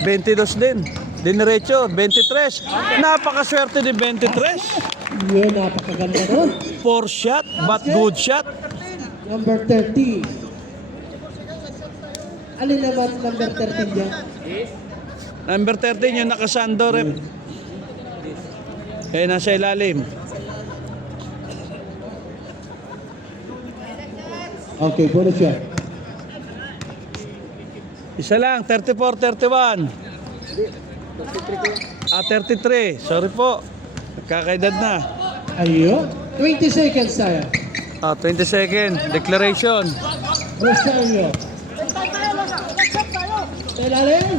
22 din. Diniretso. 23. Napakaswerte ni 23. Yun, napakaganda doon. 4 shot, but good shot. Number 30. Alin naman number 13 dyan? Number 13 yung nakasando rep. Nasa ilalim. Okay, bonus shot. Isa lang, 34-31. 33. Sorry po. Nagkakaedad na. Ayun. 20 seconds tayo. 20 second. Declaration. Rosario. Ilalim.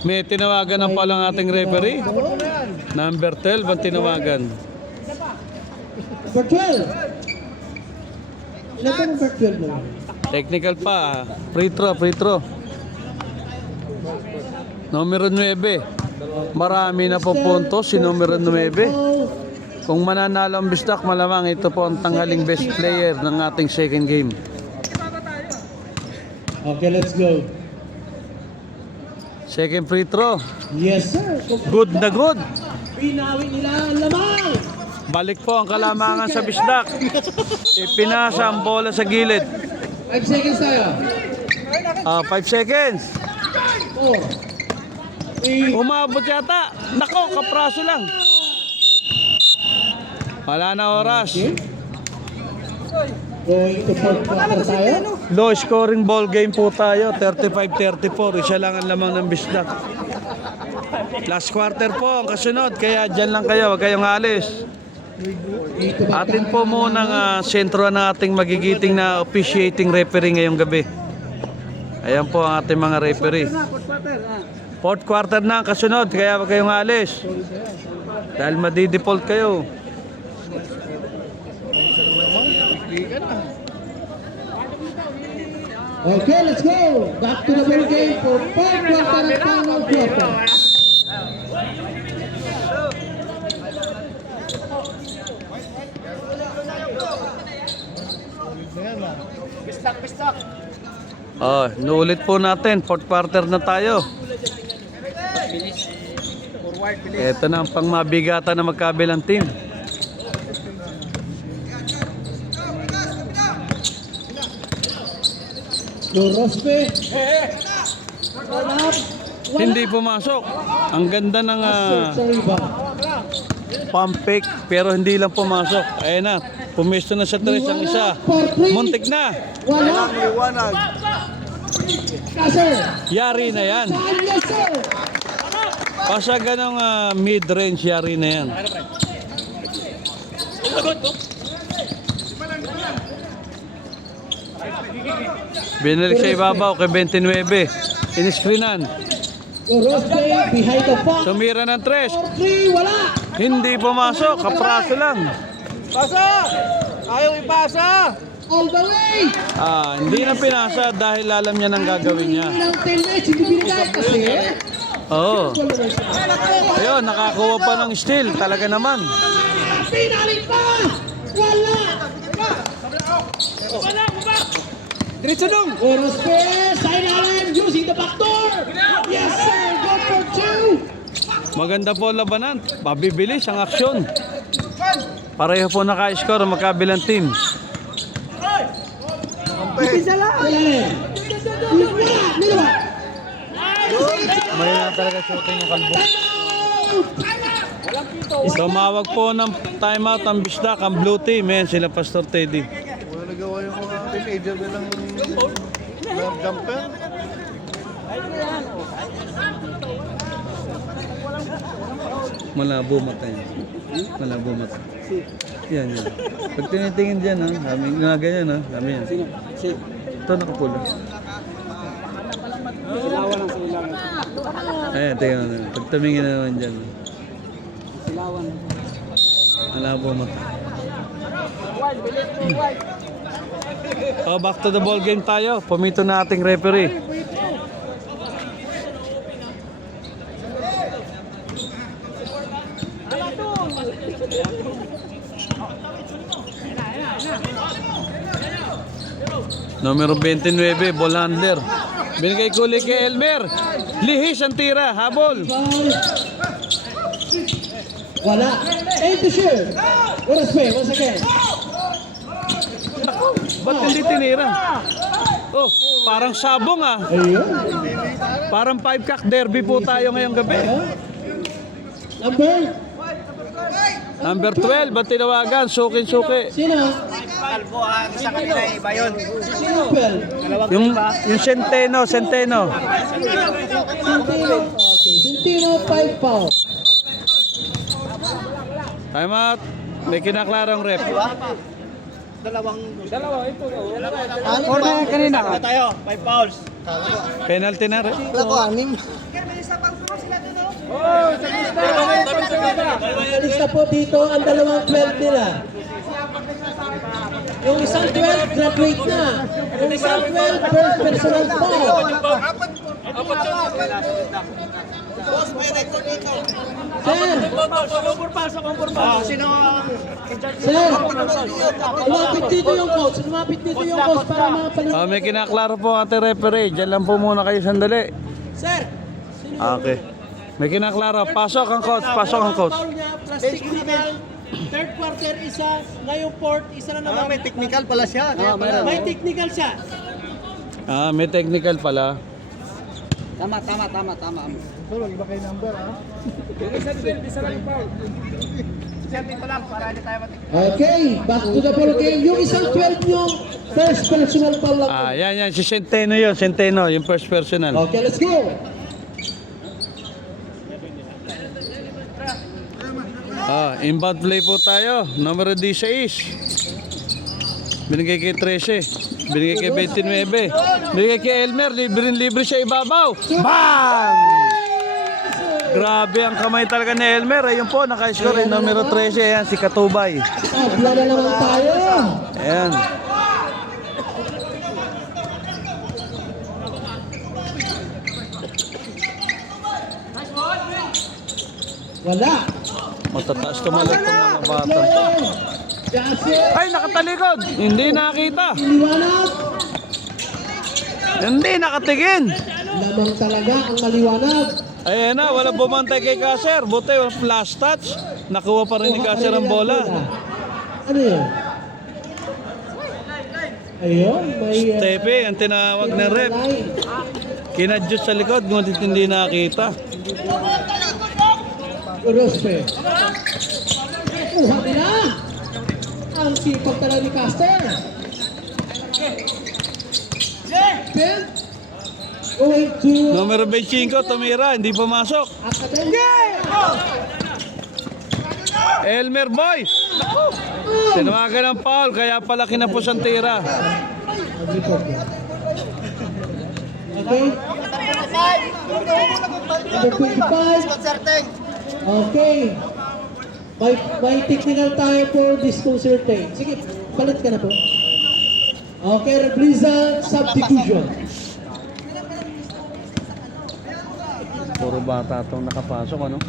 May tinawagan ng palang ating referee. Number 12 ang tinawagan. Number 12. Ilan ba number 12 mo? Technical pa. Free throw. Numero 9. Marami na po puntos si numero 9. Kung mananalo ang Bisdak, malamang ito po ang tanghaling best player ng ating second game. Okay, let's go. Second free throw. Yes, sir. Good na good. Pinawi nila ang lamang. Balik po ang kalamangan sa Bisdak. Ipinasa ang bola sa gilid. 5 seconds tayo. 5 seconds. 4. 3. Umabot yata. Nako, kapraso lang. Wala na oras. Going to fourth quarter tayo. Low scoring ball game po tayo. 35-34. Isa lang ang lamang ng Bisdak. Last quarter po ang kasunod. Kaya dyan lang kayo. Huwag kayong alis. Atin po muna ang sentro ng ating magigiting na officiating referee ngayong gabi. Ayan po ang ating mga referee. Fourth quarter na ang kasunod, kaya huwag kayong alis. Dahil madidefault kayo. Okay, let's go. Back to the ball game for fourth quarter at final quarter. Nuulit po natin. Fourth quarter na tayo. Ito na ang pangmabigatan na magkabilang team. Lorospe. Hindi pumasok. Ang ganda ng Sa rebound. pump fake pero hindi lang pumasok. Ayan na. Pumesto na sa tres ang isa. Muntik na. Wala. Liwanag. Kasser. Yari na yan. Yes, sir. Pasa ganong mid-range, yari na yan. Binalik sa ibabaw kay 29. Iniskrinan. Lorospe behind the foul. Tumira ng tres. 4-3. Wala. Hindi pumasok. Kapraso lang. Pasa! Ayaw ipasa! All the way. Hindi na pinasa dahil alam niya nang gagawin niya. Ilang 10 minutes. Hindi binigay kasi. Oo. Ayun, nakakuha pa ng steal. Talaga naman. Pinalit pa. Wala. Diretso dong! Lorospe. Side island using the back door. Yes, sir. Go for 2. Maganda po ang labanan. Mabibilis ang aksyon. Pareho po naka-score ang magkabilang team. Isa lang! Ilalim. Wala. Nila. May lang talaga shooting yung kalbo. Tumawag po ng timeout ang Bisdak, ang blue team. Ayan sila Pastor Teddy. Wala nagawa yung mga teenager nilang jumper. Malabo mata yan. Malabo mata. Yan, yan. Pag tinitingin dyan, kami nga ganyan, kami yan. Ito nakapula. Silawan ang silawan. Ayan, tingnan mo. Pag tumingin na naman dyan. Silawan. Malabo mata. Back to the ball game tayo. Pumito na ating referee. Numero 29, ball handler. Binigay ko ulit kay Elmer. Lihis ang tira, habol. Wala. 8 to shoot. Lorospe once again. Ba't hindi tinira? Oh, parang sabong Ayun. Parang 5-cock derby po tayo ngayong gabi. Number. Number 12, ba't tinawagan? Suki-suki. Sino? Kalbo ha, isa kanila iba yun. Sino 12? Yung Centeno. Centino. Okay, Centino 5 foul. Time out. May kinaklarang rep. Corner kanina ka. Tayo, 5 fouls. Penalty na rep. Alis na po dito ang dalawang 12 nila. Yung isang 12, graduate na. Yung isang 12, first personal foul. Sir! Sino ang Sir! Lumapit dito yung coach. Lumapit dito yung coach para mapanood. May kinaklaro po ang ating referee. Diyan lang po muna kayo sandali. Sir! Okay. May kinaklaro. Pasok ang coach. Pasok ang coach. Foul niya, plus technical. Third quarter isa, ngayong fourth isa na naman. may technical pala siya. May technical siya. May technical pala. Tama. Pero iba kayo number ha. Okay, back to the ball game. Yung isang 12 yung first personal foul lang. Yan. Si Centeno yun. Centeno. Yung first personal. Okay, let's go. Inbound play po tayo. Numero 16. Binigay kay 13. Binigay kay 29. Binigay kay Elmer. Libre siya ibabaw. Bang! Grabe ang kamay talaga ni Elmer. Ayun po, naka-score yung numero 13. Ayan, si Katubay. Wala na naman tayo. Ayan. Wala. Matataas tumalog ng mga bata. Jasper, Ay, nakatalikod. Hindi nakita. liwanag. Hindi nakatingin. Lamang talaga ang maliwanag. Ayan na, wala bumantay kay Kasser. Buti, flash touch. Nakuha pa rin ni Kasser ang bola. Ano yun? Ayun, may... Tepe, ang tinawag na rep. Kinadjust sa likod, ngunit hindi nakita. Rospe. Kuha nila. Ang sipag talaga ni Caster. Ben. Going to Numero 25, tumira, hindi pumasok. Academy. Elmer Boy. Tinawagan ng foul, kaya pala kinapos ang tira. Okay. Number 25. Okay. May technical tayo for disconcerting. Sige, palit ka na po. Okay, Rebliza substitution. Puro bata itong nakapasok, ano?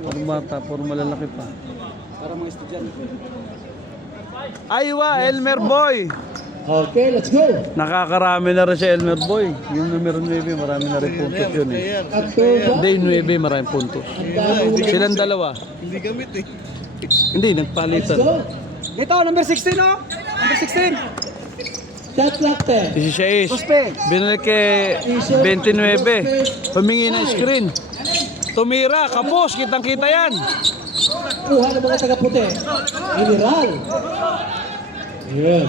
Puro bata, puro malalaki pa. Para mga estudyante. Aywa, Elmer Boy. Okay, let's go. Nakakarami na rin si Elmer Boy. Yung numero 9, marami na rin puntos yun eh. At to, Hindi, 9, maraming puntos. ang dami mo. Silang dalawa. Hindi gamit eh. Hindi, Let's nagpalitan. go. Dito, number 16 oh. Number 16. Shot clock 10. 16. Puspe. Binalik kay 29. Humingi ng screen. Tumira, kapos, kitang-kita yan. Kuha ng mga taga-puti. General. Yeah.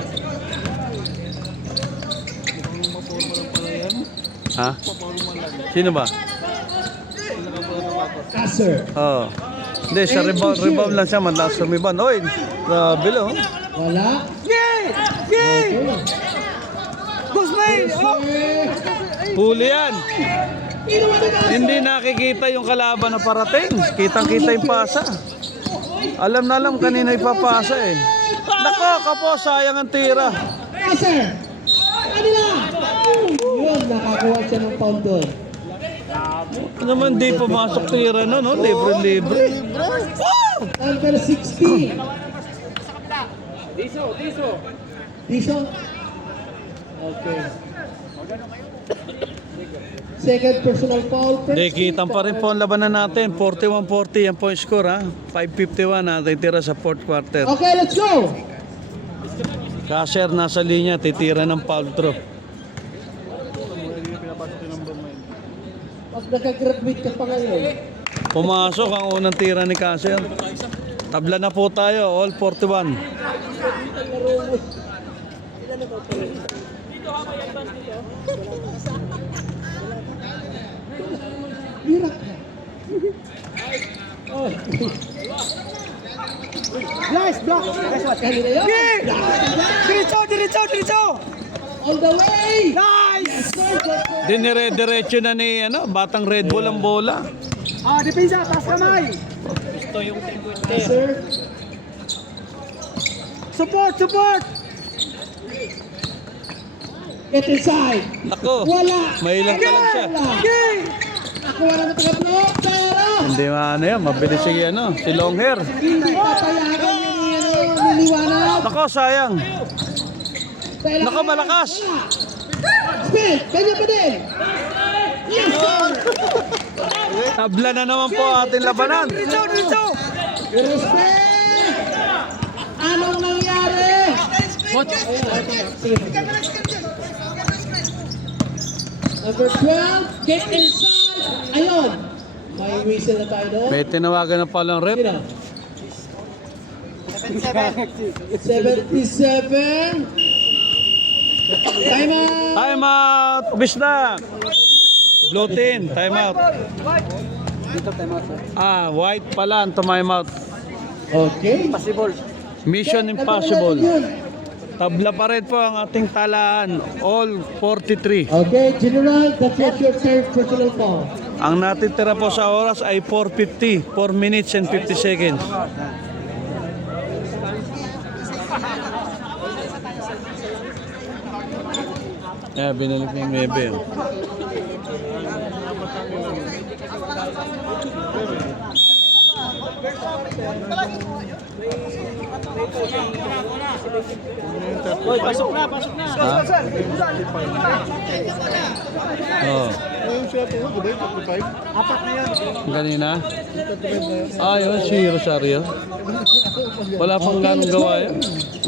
Ha? Sino ba? Caster. Oo. Hindi, sa rebound lang siya, mataas sa rebound. Oy, grabe lang. Wala. Yay! Puspe. Oh. Huli yan. Hindi nakikita yung kalaban na parating. Kitang-kita yung pasa. Alam na alam kanina ipapasa eh. Nako, kapos, sayang ang tira. Caster. Kanila. Yun, nakakuha siya ng foul doon. Ano naman di pumasok tira na, no? Libre-libre. Number 16. Diso. Okay. Second personal foul. Hindi, kitang pa rin po ang labanan natin. 41-40 ang point score, ha? 5:51 natin tira sa fourth quarter. Okay, let's go. Kasher nasa linya, titira ng foul throw. Pag nakagraduate ka pa ngayon. Pumasok ang unang tira ni Kasher. Tabla na po tayo, all 41. Mirak na. Oh. Nice block. Nice one. Kanina yun. Diretso, diretso, diretso. On the way! Nice. Dinire-diretso na ni Batang Red Bull ang bola. Ah, depensa, taas kamay. Sir, Support, support. get inside. Ako, Wala. may ilang pa lang siya. Okay. Ako wala na taga-block, pero Hindi yan, mabilis si long hair. hindi papayagan yung niliwanag. Nako, sayang. Kailangan- Nako, malakas. Spin, kanya pa din. Yes, sir. Tabla na naman po ating labanan. Diretso, diretso. Respect. Anong nangyari? What? Number 12, get inside. Ayun. May whistle na tayo doon. May tinawagan na palang rep. Sino? 77. Time out. Time out! Bisna! Blue team, time out. White pala ang time out. Okay. Mission impossible. Tabla pa rin po ang ating talaan. All 43. Okay, General, that's what your third personal foul. Ang natitira po sa oras ay 4:50. 4 minutes and 50 seconds. Binalik niya yung Mebe. Pasok na, pasok na. Oh. Ayun siya po, di ba? 35? Kanina? Yun, si Rosario. Wala pang ganong gawa yun.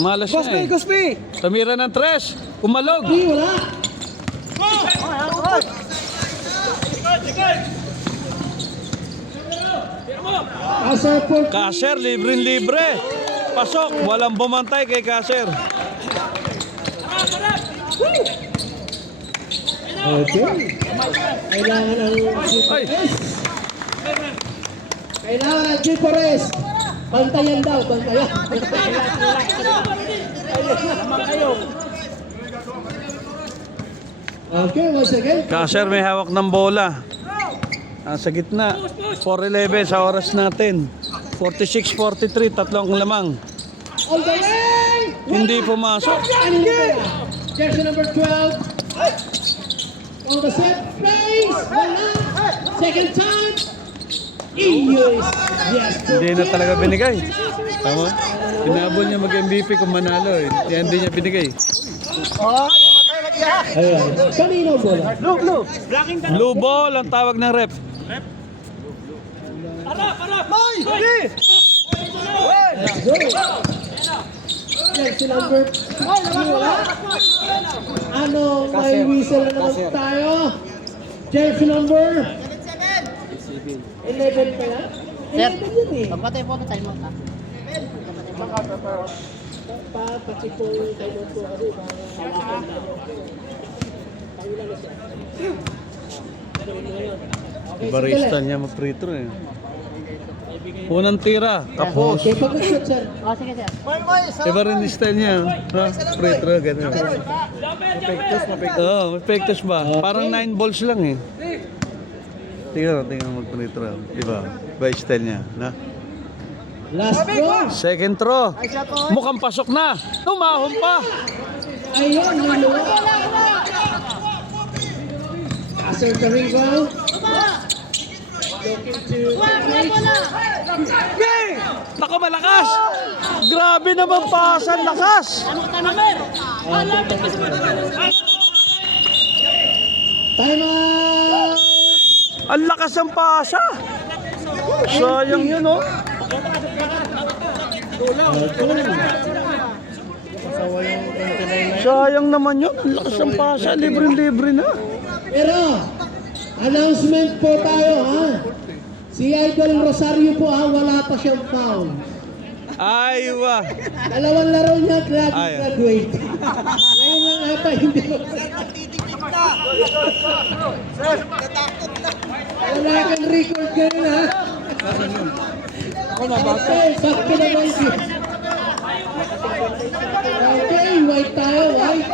Malas Gospe, na eh. Gospe. Tumira ng 3. Kumalog. Hindi, wala. Asar for Kasher, libre-libre. Pasok, walang bumantay kay Kasher. Okay. Kailangan ng Ay, Kailangan ng G4S. Bantayan daw, bantayan. Okay, once again. Kasher may hawak ng bola. Sa gitna. 4:11 sa oras natin. 46-43, tatlong lamang. On the way! Hindi pumasok. Jersey number 12. On the set place. Wala. Second time. Yes. Yes. Hindi na talaga binigay. Tama? Inabol niya mag-MVP kung manalo. Yan hindi niya binigay. Ayan. Kanino bola? Blue ball ang tawag ng rep. Let's go. Jersey number 3. Wala. Ano, may whistle na naman tayo. Jersey number 11 pa yan? 11 yun eh. Pagpatay po tayo mo ka. Pacheck po yung timer ko kasi Barista niya mag-free throw eh. Unang tira, tapos. Okay, pag-shoot sir. Oh, sige sir. Iba rin yung style niya. Ha? Free throw, gano'n. Oo, may pektos ba? Parang 9 balls lang eh. Tingnan mag-free throw. Diba? Iba yung style niya. Na? Last draw. Second throw. Mukhang pasok na. Tumahon pa. Ayun, luluwa. Asser the rebound. Looking to Nako, malakas. Grabe naman pasan, lakas. time out. Ang lakas ng pasa. Sayang yun, oh. Sayang naman yun. Ang lakas ng pasa. Libre-libre na. Pero, announcement po tayo ha. Si Idol Rosario po ha, wala pa siyang foul. Aywa. Dalawang laro niya, Ay. graduate. Ngayon lang ata, hindi mo. Wala kang record ganun, ha? Okay, back to the 90. Okay, white tayo, white.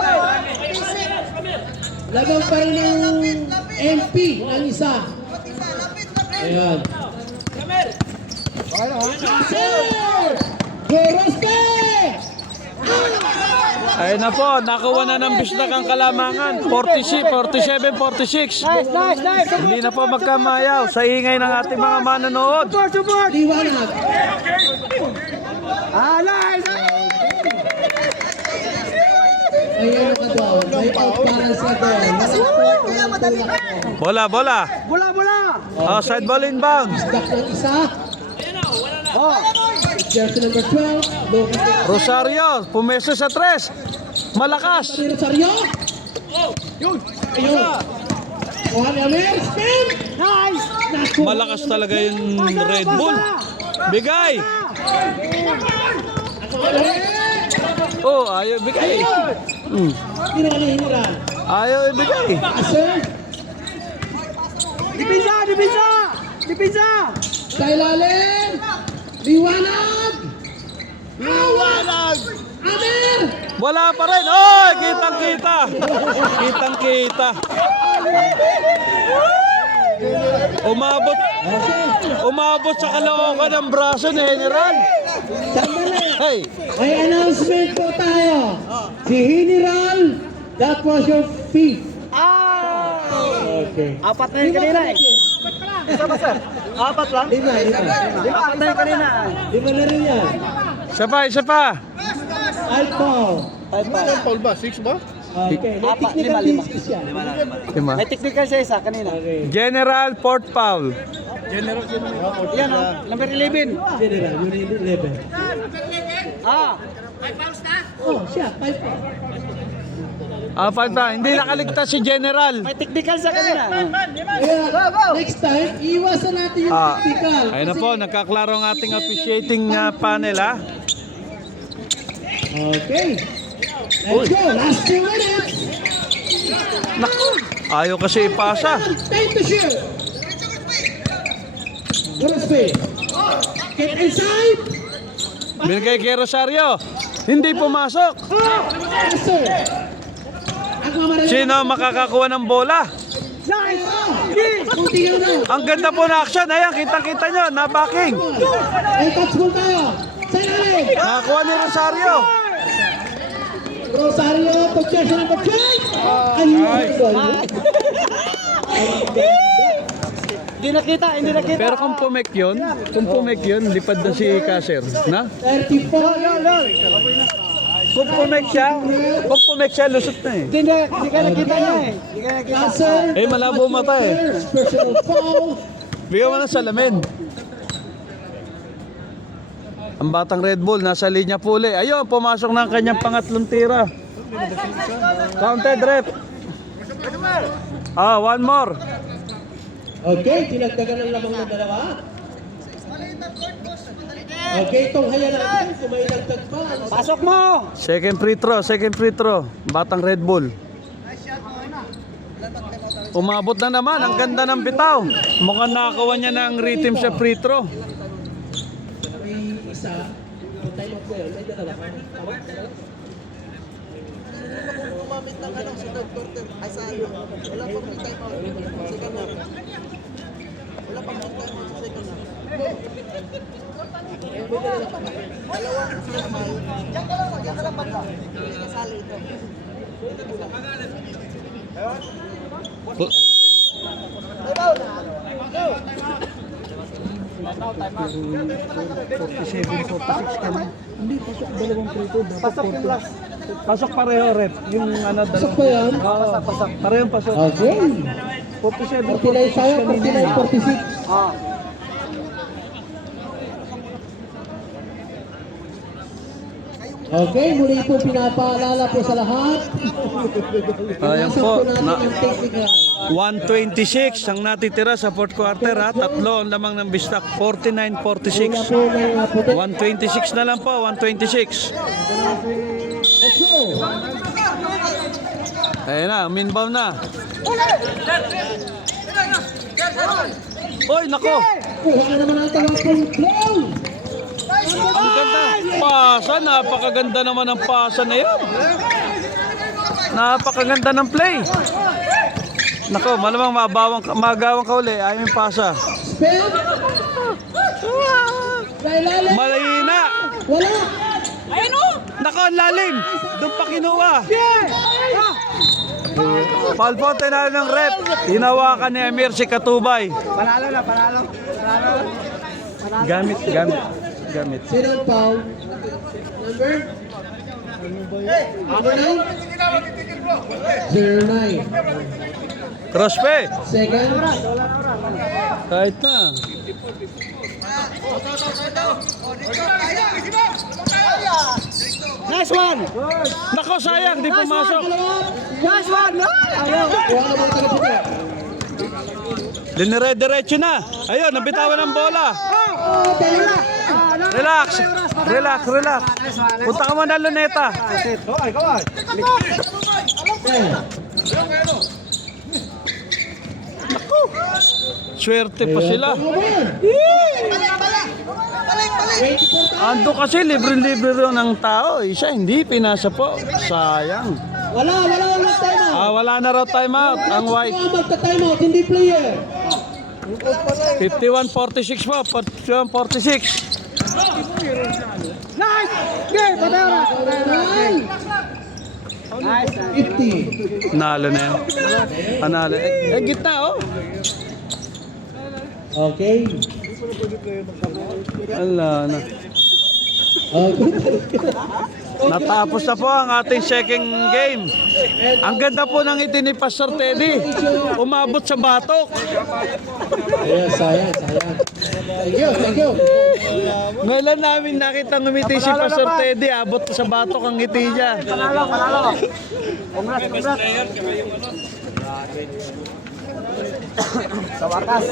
Laban pa rin ng MP ng isa. Ayan. Goroste! Ayun na po, nakuha na ng bisdak ang Kalamangan. 46, 47, 46. Hindi na po magkamayaw sa ingay ng ating mga manonood. Liwanag. Ayan ka doon. May out para sa doon. Bola, bola. Oh, side ball inbound. Back ng isa. Jersey number 12. Logan Rosario, pumesto sa 3. Malakas. Rosario. Ayun. Juan Amer. Spin. Nice. Malakas talaga yung Red Bull. Bigay. Oh, ayaw bigay. Hiniran. Ayaw ibigay. Sir. Dipinsa! Sa ilalim. Liwanag. Liwanag. Amer. Wala pa rin. Oh, kitang-kita. Kitang-kita. Umabot sa kalookan ng braso ni General. Sandali. Hey, May announcement po tayo. Si General, that was your fee. Okay. Apat na yun kanina eh. Isa ba sir? Apat lang? Lima. Apat na yun kanina. Lima na rin yan. isa pa. Alpo. Ano foul ba? 6 ba? Okay. May Apat, technical lima. business yan. Lima. May technical siya isa kanina. Okay. General Port Foul. Yan o, number 11. General, unit 11. Ah, Oh, siya. 5 po. Pa. Hindi nakaligtas si General. may technical siya kanina. Kaya, next time, iwasan natin yung technical. Ayun na po, nagkaklaro ang ating officiating panel ha. Okay. Let's go. Last 2 minutes. Naku, ayaw kasi ipasa. Time to shoot. Good speed. Get inside. Binigay kay Rosario. Hindi pumasok. Yes, sir. Ang mamarali. Sino makakakuha ng bola? Nice. Kunti yun na. Ang ganda po na action. Ayan, kita-kita nyo, nabaking. Ay, touch ball tayo. Sa ilalim. Nakakuha ni Rosario. Rosario, pagkasya ng pagkay. Ayun. Hindi nakita. Pero kung pumek yun, lipad na si Kasser. Na? 35. Kung pumek siya, lusot na eh. Hindi ka nakita niya eh. Hindi ka nakita. Kasser. Eh, malabo mata eh. Personal foul. Bigyan mo ng salamin. Ang batang Red Bull, nasa linya puli. Ayun, pumasok na ang kanyang pangatlong tira. Counted rep. One more. Okay, tinagdagan ng lamang na dalawa. Okay, itong haya natin. Kung may dagdag pa. Pasok mo! Second free throw. Batang Red Bull. Umabot na naman, ang ganda ng bitaw. Mukhang nakakuha niya ng rhythm sa free throw. May isa. Yung time of goal, may dalawa pa. Gumamit ng sa third quarter. Ay sa wala pang free time out. Second half. Wala pang free time out sa second half. Dalawang normal. Diyan ka lang banda. Hindi kasali ito. Pasok pareho, rep. Yung ano, Pasok pa yan? pasok. Parehong pasok. Okay. 47. 49 tayo, 49, 46. Ah. Okay, muli po pinapaalala po sa lahat. Ayan Pinasok po, natin na, ang technical. 126 ang natitira sa fourth quarter ha. Tatlo ang lamang ng bistak. 49-46. Wala po ng puti. 126 na lang po, 126. Let's go! Ayan na, minbound na. Oy, nako! Kuha ka naman ang tagapong play! Ang ganda. Pasa, napakaganda naman ang pasa na yan. Napakaganda ng play. Nako, malamang magawang ka uli. Ayaw yung pasa. Spin! Kailalim! Malina! Wala! Nako, ang lalim. Doon pa kinuha. Foul po, tinalo ng rep. Hinawakan ni Amir si Katubay. Panalo na, panalo. Gamit. Sino ang foul? Number? Number 9? 09. Crosspe. Second? Kahit na. Nice one! Nako, sayang. Di pumasok. Nice one! Ayaw! Kuha ka naman ang tagapong. Dinire-diretso na. Ayun, nabitawan ng bola. Relax. Punta ka muna, Luneta. Swerte pa sila. Ando kasi libre-libre rin ng tao. Isa hindi pinasa po. Sayang. Wala timeout. Wala na raw timeout. Ang white. Magta-timeout, hindi player. 51-46 po. 51-46. Nice! Okay, patara! Nice! 50. Nalo na yan. Panalo. Gitna oh. Okay. Ala na. Okay. Natapos na po ang ating second game. Ang ganda po ng ngiti ni Pastor Teddy. Umabot sa batok. Ayan, sayang. Thank you. Ngayon namin nakita ngumiti si Pastor Teddy. Abot sa batok ang ngiti niya. Panalo! Congrats! Sa wakas!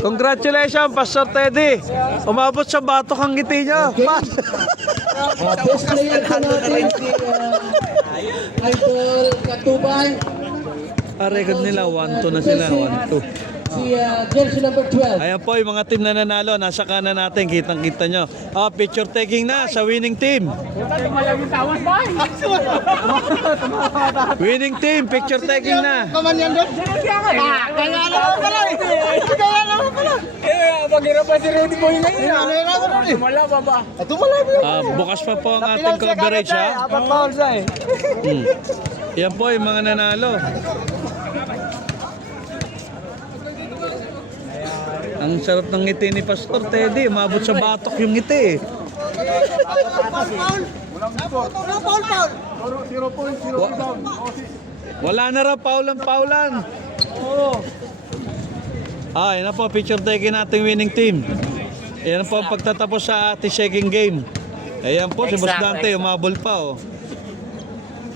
Congratulations, Pastor Teddy. Umabot sa batok ang ngiti niya. Best player po natin si Idol Katubay. Record nila, 1-2 na sila. 1-2. Si jersey number 12. Ayan po yung mga team na nanalo. Nasa kanan natin, kitang-kita nyo. Picture taking na sa winning team. Winning team, picture taking na. Bukas pa po ang ating coverage ha. Yan po yung mga nanalo. Ang sarap ng ngiti ni Pastor Teddy. Umabot sa batok yung ngiti. Wala na raw paulan. Yan na po, picture taking nating winning team. Yan po ang pagtatapos sa ating second game. Ayan po, si Boss Dante, umabol pa oh.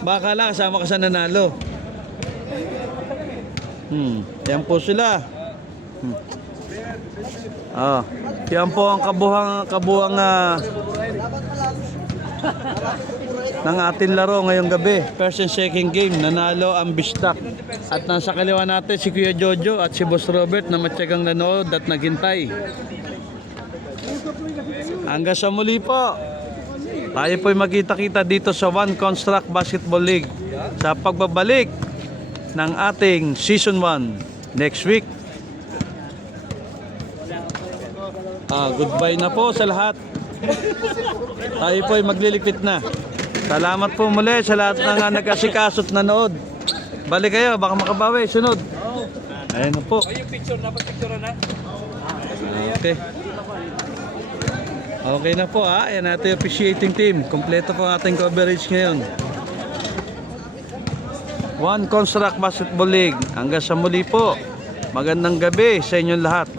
Baka lang, kasama ka sa nanalo. Yan po sila. Yan po ang kabuhang ng ating laro ngayong gabi. First and second game, nanalo ang Bistak. At nasa kaliwa natin si Kuya Jojo at si Boss Robert na matyagang nanood at naghintay. Hanggang sa muli po. Tayo po'y magkita-kita dito sa One Construct Basketball League sa pagbabalik ng ating Season 1 next week. Goodbye na po sa lahat. Tayo po ay magliligpit na. Salamat po muli sa lahat ng nag-asikaso at nanood. Balik kayo, baka makabawi. Sunod. Ayan na po. Okay na po ha. Ayan natin yung officiating team. Kompleto po ang ating coverage ngayon. One Construct Basketball League. Hanggang sa muli po. Magandang gabi sa inyong lahat.